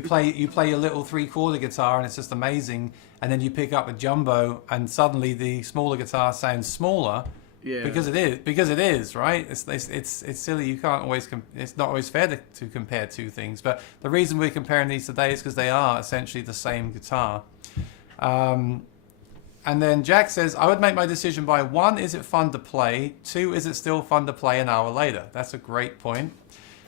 play a little 3/4 guitar and it's just amazing, and then you pick up a jumbo and suddenly the smaller guitar sounds smaller, Yeah. Because it is, right? It's silly. You can't always. It's not always fair to compare two things. But the reason we're comparing these today is because they are essentially the same guitar. And then Jack says, I would make my decision by 1, is it fun to play? 2, is it still fun to play an hour later? That's a great point.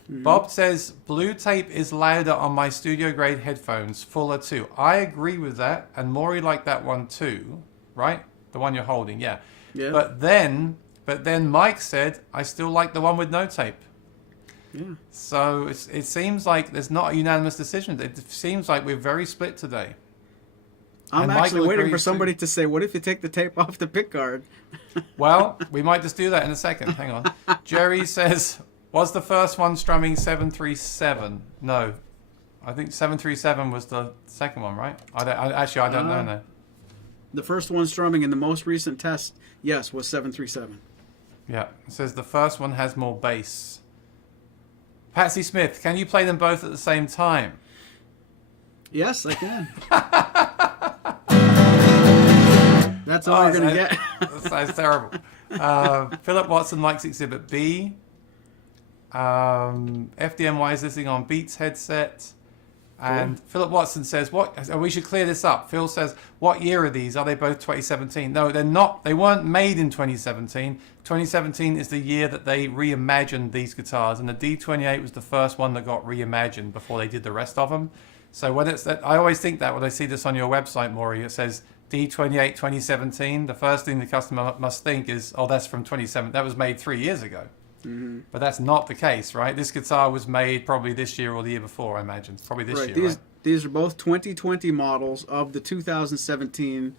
Bob says, blue tape is louder on my studio grade headphones, fuller too. I agree with that. And Maury liked that one too, right? The one you're holding, yeah. Yeah. But then Mike said, I still like the one with no tape. Yeah. So it seems like there's not a unanimous decision. It seems like we're very split today. I'm And actually Michael waiting for agrees somebody to say, what if you take the tape off the pick guard? Well, we might just do that in a second. Hang on. Jerry says, was the first one strumming 737? No. I think 737 was the second one, right? I don't know now. The first one strumming in the most recent test, yes, was 737. Yeah. It says the first one has more bass. Patsy Smith, can you play them both at the same time? Yes, I can. That's all you're going to get. That sounds terrible. Philip Watson likes Exhibit B. FDMY is listening on Beats headset. And cool. Philip Watson says, we should clear this up. Phil says, what year are these? Are they both 2017? No, they're not. They weren't made in 2017. 2017 is the year that they reimagined these guitars. And the D-28 was the first one that got reimagined before they did the rest of them. So when it's that, I always think that when I see this on your website, Maury, it says D-28 2017. The first thing the customer must think is, oh, that's from 2017. That was made 3 years ago. Mm-hmm. But that's not the case, right? This guitar was made probably this year or the year before, I imagine. Probably this year, right? These are both 2020 models of the 2017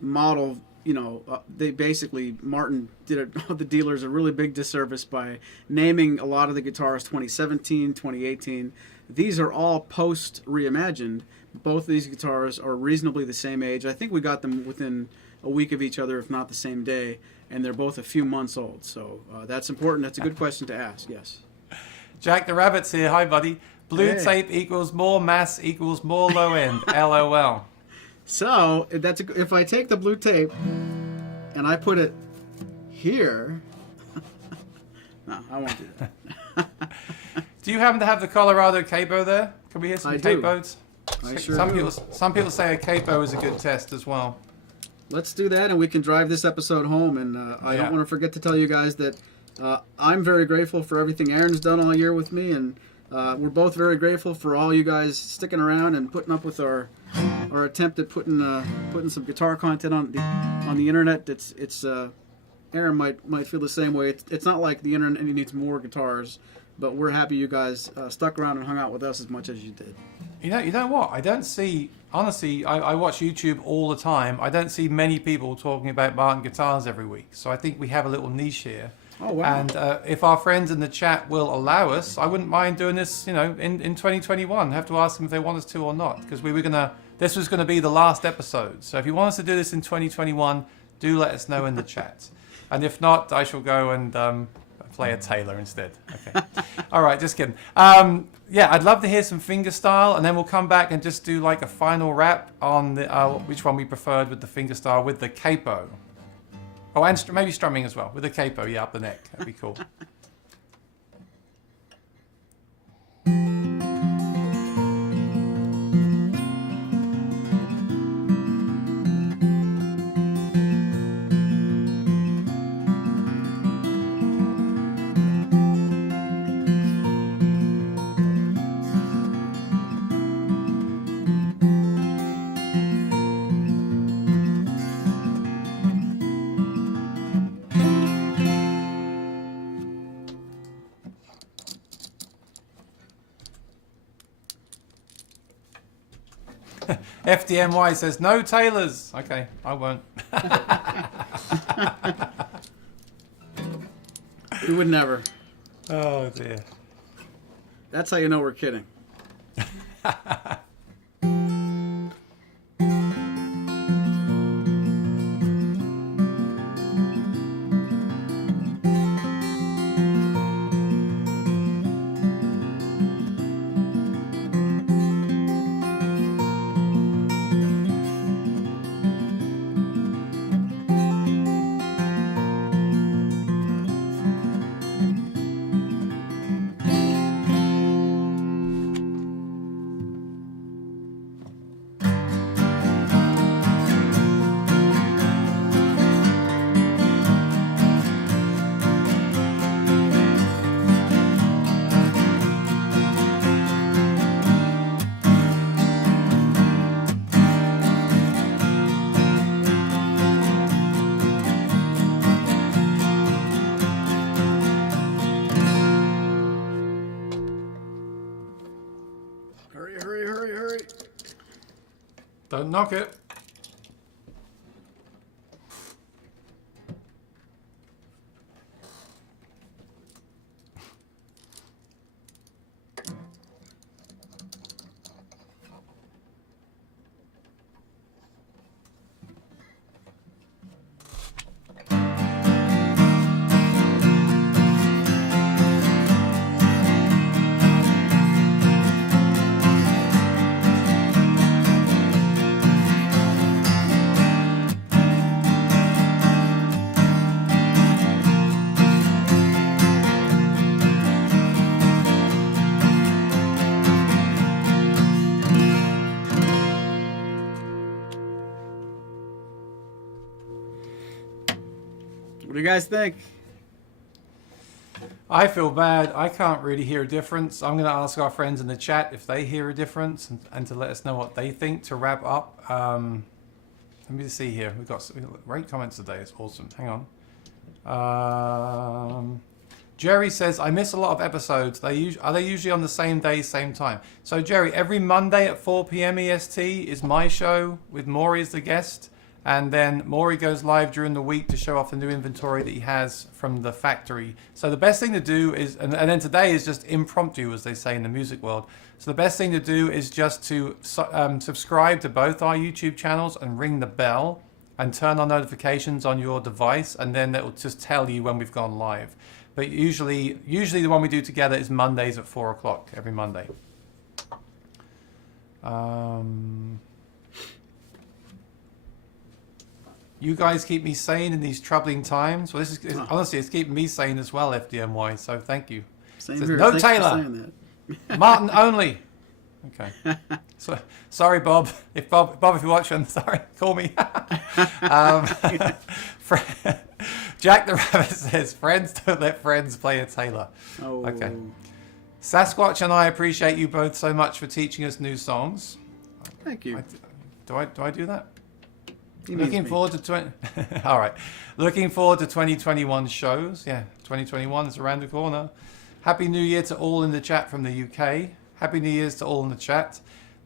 model. You know, they basically, Martin did the dealers a really big disservice by naming a lot of the guitars 2017, 2018. These are all post reimagined. Both of these guitars are reasonably the same age. I think we got them within a week of each other, if not the same day, and they're both a few months old. So that's important. That's a good question to ask, yes. Jack the Rabbit's here. Hi, buddy. Blue tape equals more mass equals more low end. LOL. So if I take the blue tape and I put it here, no, I won't do that. Do you happen to have the Colorado capo there? Can we hear some capos? I sure do. Some people say a capo is a good test as well. Let's do that, and we can drive this episode home. And I don't want to forget to tell you guys that I'm very grateful for everything Aaron's done all year with me, and we're both very grateful for all you guys sticking around and putting up with our attempt at putting some guitar content on the internet. It's Aaron might feel the same way. It's not like the internet needs more guitars, but we're happy you guys stuck around and hung out with us as much as you did. You know what? I don't see, honestly, I watch YouTube all the time. I don't see many people talking about Martin guitars every week. So I think we have a little niche here. Oh, wow. And if our friends in the chat will allow us, I wouldn't mind doing this, in 2021. Have to ask them if they want us to or not. Because this was going to be the last episode. So if you want us to do this in 2021, do let us know in the chat. And if not, I shall go and play a Taylor instead. Okay. All right, just kidding. I'd love to hear some fingerstyle, and then we'll come back and just do like a final wrap on which one we preferred with the fingerstyle with the capo. Oh, and maybe strumming as well with the capo, up the neck. That'd be cool. FDMY says, no Taylors. Okay, I won't. We would never. Oh, dear. That's how you know we're kidding. Don't knock it. What do you guys think? I feel bad. I can't really hear a difference. I'm going to ask our friends in the chat if they hear a difference and to let us know what they think to wrap up. Let me just see here. We've got great comments today. It's awesome. Hang on. Jerry says, I miss a lot of episodes. Are they usually on the same day, same time? So, Jerry, every Monday at 4 p.m. EST is my show with Maury as the guest. And then Maury goes live during the week to show off the new inventory that he has from the factory. So the best thing to do is, and then today is just impromptu, as they say in the music world. So the best thing to do is just to subscribe to both our YouTube channels and ring the bell and turn on notifications on your device. And then it will just tell you when we've gone live. But usually the one we do together is Mondays at 4 o'clock, every Monday. You guys keep me sane in these troubling times. Well, honestly, it's keeping me sane as well, FDMY. So thank you. Same Says, here. no Thanks Taylor. Martin only. Okay. So sorry, Bob. If Bob, if you're watching, sorry, call me. Jack the Rabbit says, "Friends don't let friends play a Taylor." Oh. Okay. Sasquatch and I appreciate you both so much for teaching us new songs. Thank you. Do I do that? Looking forward to all right. Looking forward to 2021 shows. Yeah, 2021 is around the corner. Happy New Year to all in the chat from the UK. Happy New Year's to all in the chat.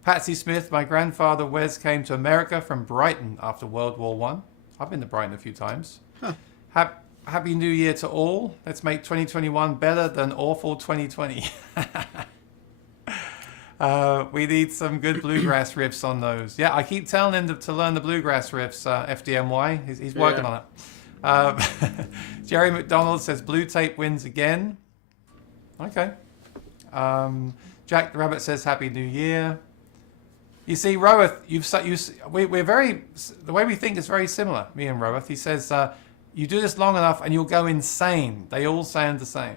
Patsy Smith, my grandfather Wes came to America from Brighton after World War One. I've been to Brighton a few times. Huh. Happy New Year to all. Let's make 2021 better than awful 2020. We need some good bluegrass riffs on those. Yeah, I keep telling him to learn the bluegrass riffs, FDMY. He's working on it. Jerry McDonald says Blue Tape wins again. Okay. Jack the Rabbit says Happy New Year. You see, Roeth, we're very, the way we think is very similar, me and Roeth. He says, you do this long enough and you'll go insane. They all sound the same.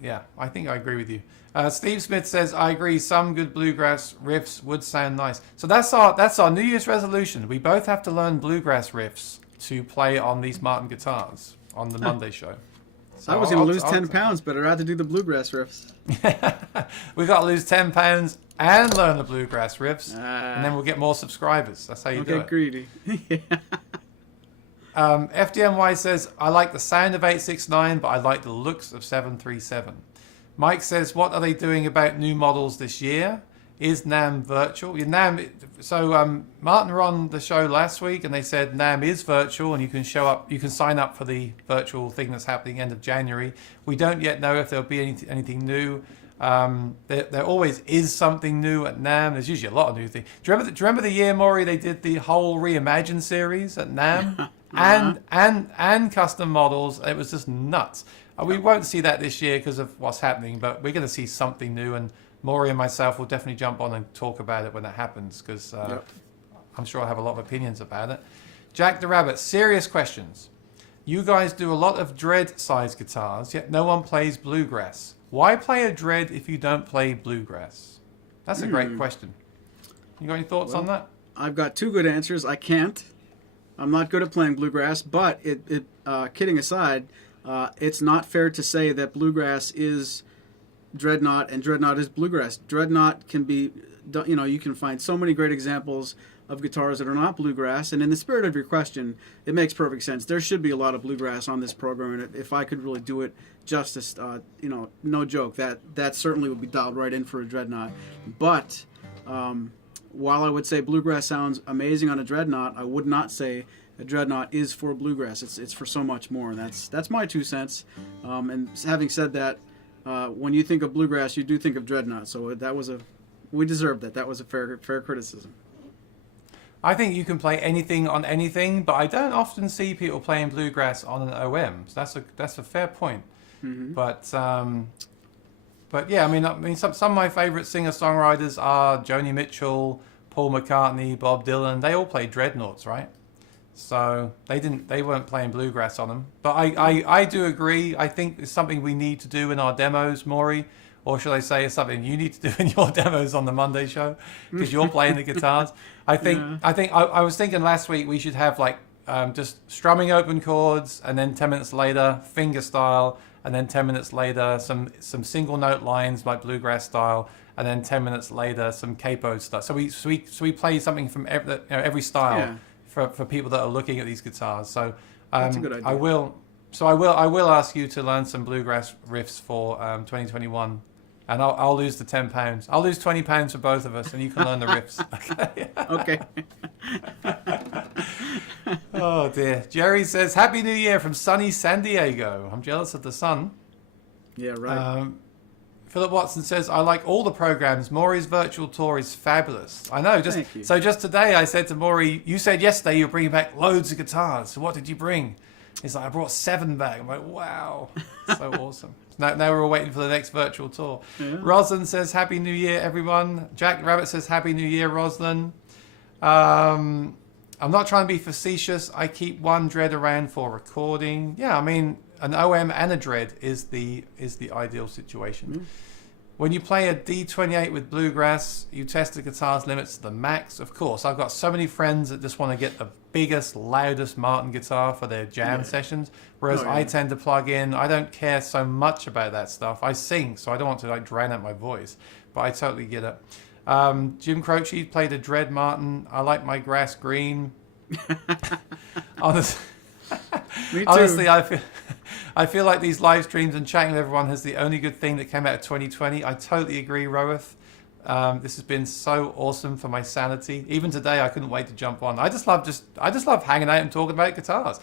Yeah, I think I agree with you. Steve Smith says, I agree, some good bluegrass riffs would sound nice. So that's our New Year's resolution. We both have to learn bluegrass riffs to play on these Martin guitars on the Monday show. So I was going to lose 10 pounds, but I'd rather do the bluegrass riffs. We've got to lose 10 pounds and learn the bluegrass riffs, and then we'll get more subscribers. That's how you do it. Okay, greedy. FDMY says, I like the sound of 869, but I like the looks of 737. Mike says, what are they doing about new models this year? Is NAMM virtual? So Martin were on the show last week, and they said NAMM is virtual, and you can show up. You can sign up for the virtual thing that's happening end of January. We don't yet know if there'll be anything new. There always is something new at NAMM. There's usually a lot of new things. Do you remember the year, Maury, they did the whole Reimagine series at NAMM? and custom models. It was just nuts. We won't see that this year because of what's happening, but we're going to see something new, and Maury and myself will definitely jump on and talk about it when that happens, because I'm sure I have a lot of opinions about it. Jack the Rabbit, serious questions. You guys do a lot of dread size guitars, yet no one plays bluegrass. Why play a dread if you don't play bluegrass? That's a great question. You got any thoughts on that? I've got two good answers. I can't. I'm not good at playing bluegrass, but kidding aside, it's not fair to say that bluegrass is Dreadnought and Dreadnought is bluegrass. Dreadnought can be, you can find so many great examples of guitars that are not bluegrass, and in the spirit of your question, it makes perfect sense. There should be a lot of bluegrass on this program, and if I could really do it justice, no joke, that certainly would be dialed right in for a Dreadnought. But while I would say bluegrass sounds amazing on a dreadnought, I would not say a dreadnought is for bluegrass. It's for so much more. And that's my 2 cents. And having said that, when you think of bluegrass, you do think of dreadnought. So we deserved that. That was a fair criticism. I think you can play anything on anything, but I don't often see people playing bluegrass on an OM. So that's a fair point. Mm-hmm. But yeah, I mean, some of my favorite singer-songwriters are Joni Mitchell, Paul McCartney, Bob Dylan. They all played dreadnoughts, right? So they weren't playing bluegrass on them. But I do agree. I think it's something we need to do in our demos, Maury. Or should I say it's something you need to do in your demos on the Monday show because you're playing the guitars. I was thinking last week we should have like just strumming open chords, and then 10 minutes later finger style, and then 10 minutes later some single note lines like bluegrass style, and then 10 minutes later some capo stuff. So we play something from every style for people that are looking at these guitars. So that's a good idea. I will ask you to learn some bluegrass riffs for 2021. And I'll lose the £10. I'll lose £20 for both of us, and you can learn the riffs. Okay. Oh dear. Jerry says, "Happy New Year from sunny San Diego." I'm jealous of the sun. Yeah, right. Philip Watson says, "I like all the programs. Maury's virtual tour is fabulous." I know. Just today, I said to Maury, "You said yesterday you were bringing back loads of guitars. So what did you bring?" He's like, "I brought 7 back." I'm like, "Wow, so awesome." Now we're all waiting for the next virtual tour. Yeah. Roslyn says, "Happy New Year, everyone." Jack Rabbit says, "Happy New Year, Roslyn." I'm not trying to be facetious. I keep one dread around for recording. Yeah, I mean, an OM and a dread is the ideal situation. Mm. When you play a D-28 with bluegrass, you test the guitar's limits to the max. Of course, I've got so many friends that just want to get the biggest, loudest Martin guitar for their jam sessions, whereas I tend to plug in. I don't care so much about that stuff. I sing, so I don't want to like drown out my voice, but I totally get it. Jim Croce played a Dread Martin. I like my grass green. Honestly, Me too. Honestly, I feel like these live streams and chatting with everyone is the only good thing that came out of 2020. I totally agree, Roeth. This has been so awesome for my sanity. Even today, I couldn't wait to jump on. I just love hanging out and talking about guitars.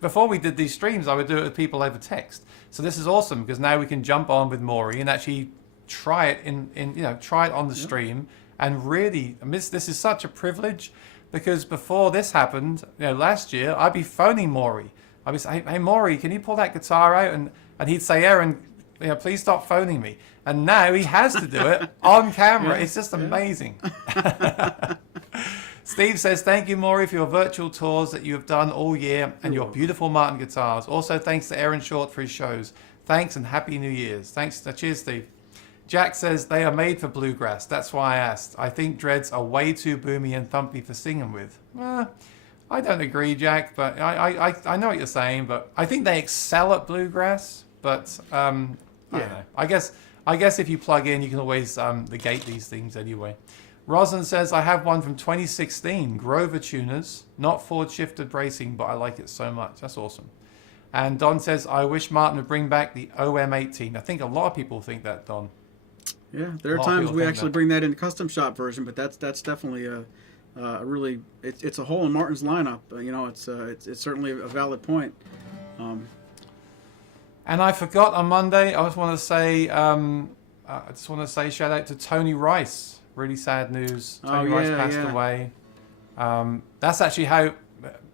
Before we did these streams, I would do it with people over text. So this is awesome because now we can jump on with Maury and actually try it try it on the stream. And really, this is such a privilege because before this happened, last year, I'd be phoning Maury. I'd be saying, "Hey Maury, can you pull that guitar out?" And he'd say, "Aaron, please stop phoning me." And now he has to do it on camera. It's just amazing. Steve says, "Thank you, Maury, for your virtual tours that you have done all year and your beautiful Martin guitars. Also, thanks to Aaron Short for his shows. Thanks and Happy New Year's." Thanks. Cheers, Steve. Jack says, "They are made for bluegrass. That's why I asked. I think dreads are way too boomy and thumpy for singing with." I don't agree, Jack, but I know what you're saying, but I think they excel at bluegrass, but I don't know. I guess if you plug in, you can always negate these things anyway. Roslyn says, "I have one from 2016, Grover tuners, not forward shifted bracing, but I like it so much." That's awesome. And Don says, "I wish Martin would bring back the OM18. I think a lot of people think that, Don. Yeah, there are times we actually bring that in custom shop version, but that's definitely a really it's a hole in Martin's lineup. It's certainly a valid point. And I forgot on Monday. I just want to say shout out to Tony Rice. Really sad news. Tony Rice passed away. That's actually how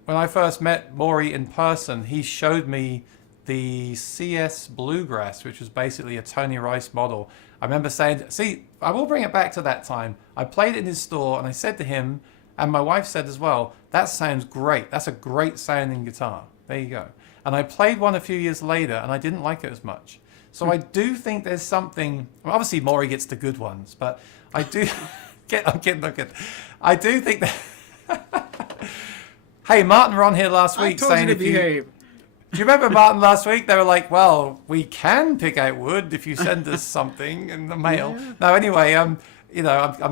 when I first met Maury in person, he showed me the CS Bluegrass, which was basically a Tony Rice model. I remember saying, "See, I will bring it back to that time." I played it in his store, and I said to him, and my wife said as well, "That sounds great. That's a great sounding guitar." There you go. And I played one a few years later, and I didn't like it as much. So I do think there's something. Well, obviously, Maury gets the good ones, but I do. I'm kidding. I do think that. Hey, Martin were on here last week saying if you. Do you remember Martin last week? They were like, "Well, we can pick out wood if you send us something in the mail." Yeah. No, anyway, I'm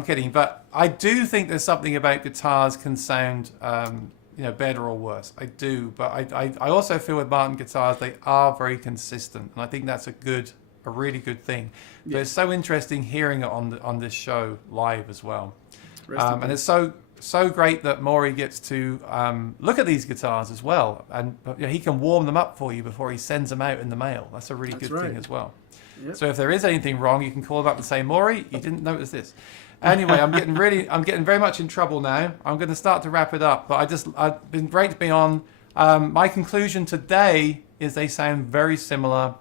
kidding, but I do think there's something about guitars can sound, better or worse. I do, but I also feel with Martin guitars they are very consistent, and I think that's a really good thing. Yeah. But it's so interesting hearing it on this show live as well. And it's so great that Maury gets to look at these guitars as well, and he can warm them up for you before he sends them out in the mail. That's a really good thing as well. Yep. So if there is anything wrong, you can call him up and say, Maury, you didn't notice this. Anyway, I'm getting very much in trouble now. I'm going to start to wrap it up, but I've been great to be on. My conclusion today is they sound very similar.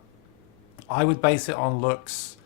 I would base it on looks.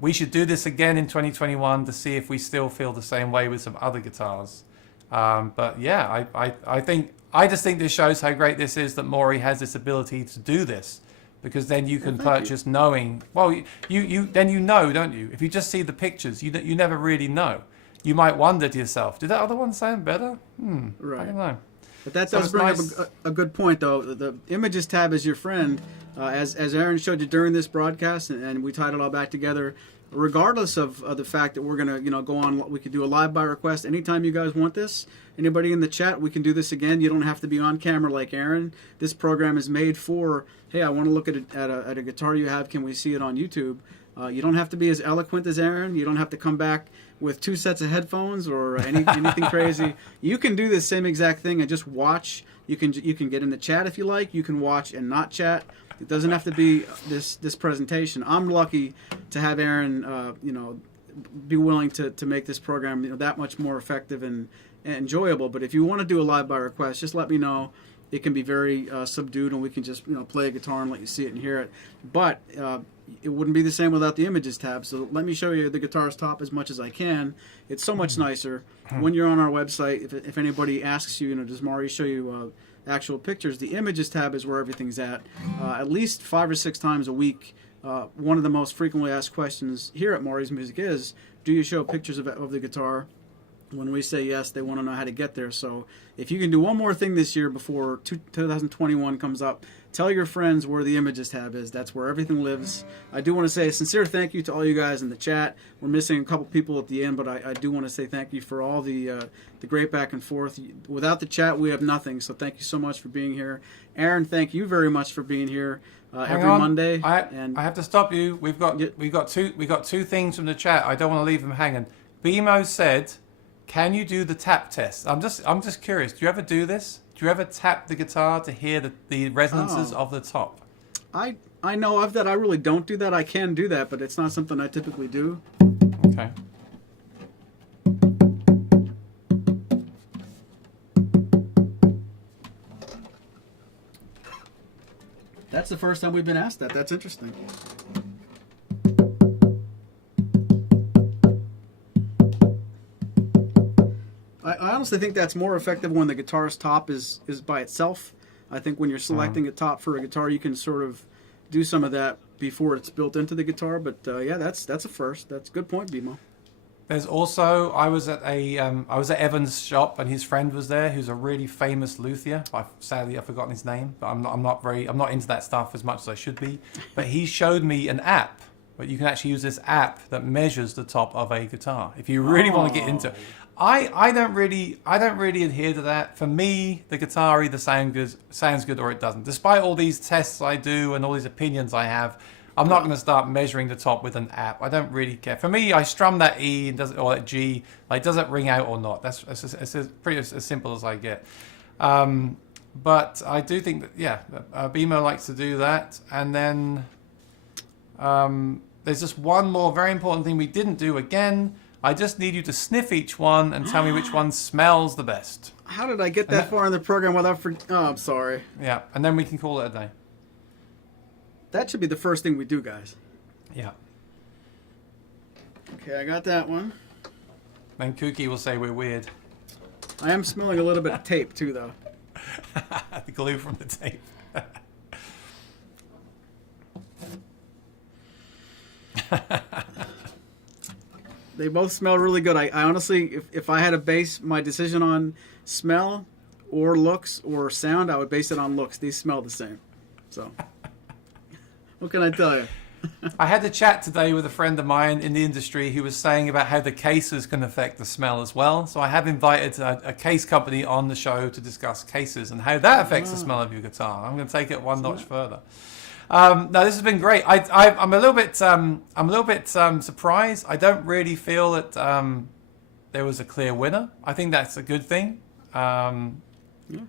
We should do this again in 2021 to see if we still feel the same way with some other guitars. But yeah, I just think this shows how great this is that Maury has this ability to do this, because then you can purchase knowing. Well, you then you know, don't you? If you just see the pictures, you never really know. You might wonder to yourself, did that other one sound better? Right. I don't know. But that does bring up a good point, though. The Images tab is your friend. As Aaron showed you during this broadcast, and we tied it all back together, regardless of the fact that we're going to go on, we could do a live by request anytime you guys want this. Anybody in the chat, we can do this again. You don't have to be on camera like Aaron. This program is made for, hey, I want to look at a guitar you have. Can we see it on YouTube? You don't have to be as eloquent as Aaron. You don't have to come back with 2 sets of headphones or anything crazy. You can do the same exact thing and just watch. You can get in the chat if you like. You can watch and not chat. It doesn't have to be this presentation. I'm lucky to have Aaron, be willing to make this program that much more effective and enjoyable. But if you want to do a live by request, just let me know. It can be very subdued, and we can just play a guitar and let you see it and hear it. But it wouldn't be the same without the Images tab. So let me show you the guitar's top as much as I can. It's so much nicer when you're on our website. If anybody asks you, does Maury show you actual pictures? The Images tab is where everything's at least 5 or 6 times a week. One of the most frequently asked questions here at Maury's Music is, do you show pictures of the guitar? When we say yes, they want to know how to get there. So if you can do one more thing this year before 2021 comes up, tell your friends where the Images tab is. That's where everything lives. I do want to say a sincere thank you to all you guys in the chat. We're missing a couple people at the end, but I do want to say thank you for all the great back and forth. Without the chat, we have nothing. So thank you so much for being here. Aaron, thank you very much for being here every Monday. I have to stop you. We've got two things from the chat. I don't want to leave them hanging. BMO said, can you do the tap test? I'm just curious. Do you ever do this? Do you ever tap the guitar to hear the resonances of the top? I know of that. I really don't do that. I can do that, but it's not something I typically do. Okay. That's the first time we've been asked that. That's interesting. I honestly think that's more effective when the guitar's top is by itself. I think when you're selecting a top for a guitar, you can sort of do some of that before it's built into the guitar. But yeah, that's a first. That's a good point, Bimo. There's also, I was at Evan's shop, and his friend was there, who's a really famous luthier. Sadly, I've forgotten his name, but I'm not into that stuff as much as I should be. But he showed me an app. But you can actually use this app that measures the top of a guitar. If you really want to get into it. I don't really adhere to that. For me, the guitar either sounds good or it doesn't. Despite all these tests I do and all these opinions I have, I'm not going to start measuring the top with an app. I don't really care. For me, I strum that E or that G. Like, does it ring out or not? It's pretty as simple as I get. But I do think that, yeah, BMO likes to do that. And then there's just one more very important thing we didn't do again. I just need you to sniff each one and tell me which one smells the best. How did I get that far in the program without... Oh, I'm sorry. Yeah, and then we can call it a day. That should be the first thing we do, guys. Yeah. Okay, I got that one. Then Kooky will say we're weird. I am smelling a little bit of tape, too, though. The glue from the tape. They both smell really good. I honestly, if I had to base my decision on smell or looks or sound, I would base it on looks. These smell the same. So, what can I tell you? I had a chat today with a friend of mine in the industry who was saying about how the cases can affect the smell as well. So I have invited a case company on the show to discuss cases and how that affects the smell of your guitar. I'm going to take it one notch further. No, this has been great. I'm a little bit surprised. I don't really feel that there was a clear winner. I think that's a good thing. And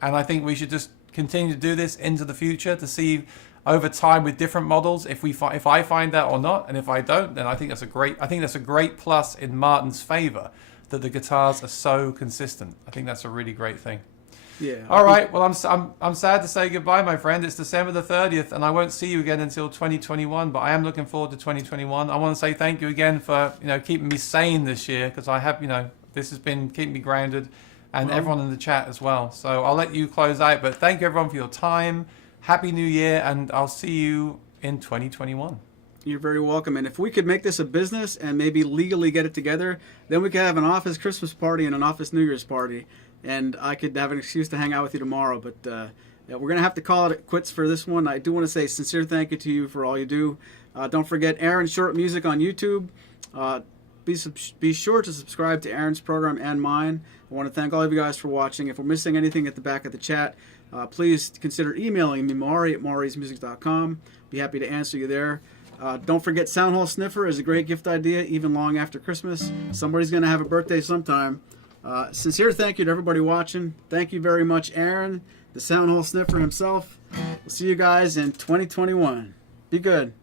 I think we should just continue to do this into the future to see over time with different models if I find that or not, and if I don't, then I think that's a great plus in Martin's favor that the guitars are so consistent. I think that's a really great thing. Yeah. All right. Well, I'm sad to say goodbye, my friend. It's December the 30th, and I won't see you again until 2021. But I am looking forward to 2021. I want to say thank you again for keeping me sane this year, because I have this has been keeping me grounded, and everyone in the chat as well. So I'll let you close out. But thank you everyone for your time. Happy New Year, and I'll see you in 2021. You're very welcome. And if we could make this a business and maybe legally get it together, then we could have an office Christmas party and an office New Year's party. And I could have an excuse to hang out with you tomorrow. But we're going to have to call it quits for this one. I do want to say a sincere thank you to you for all you do. Don't forget Aaron Short Music on YouTube. Be sure to subscribe to Aaron's program and mine. I want to thank all of you guys for watching. If we're missing anything at the back of the chat, please consider emailing me, Maury at maurysmusic.com. Be happy to answer you there. Don't forget Soundhole Sniffer is a great gift idea, even long after Christmas. Somebody's going to have a birthday sometime. Sincere thank you to everybody watching. Thank you very much, Aaron, the Soundhole Sniffer himself. We'll see you guys in 2021. Be good.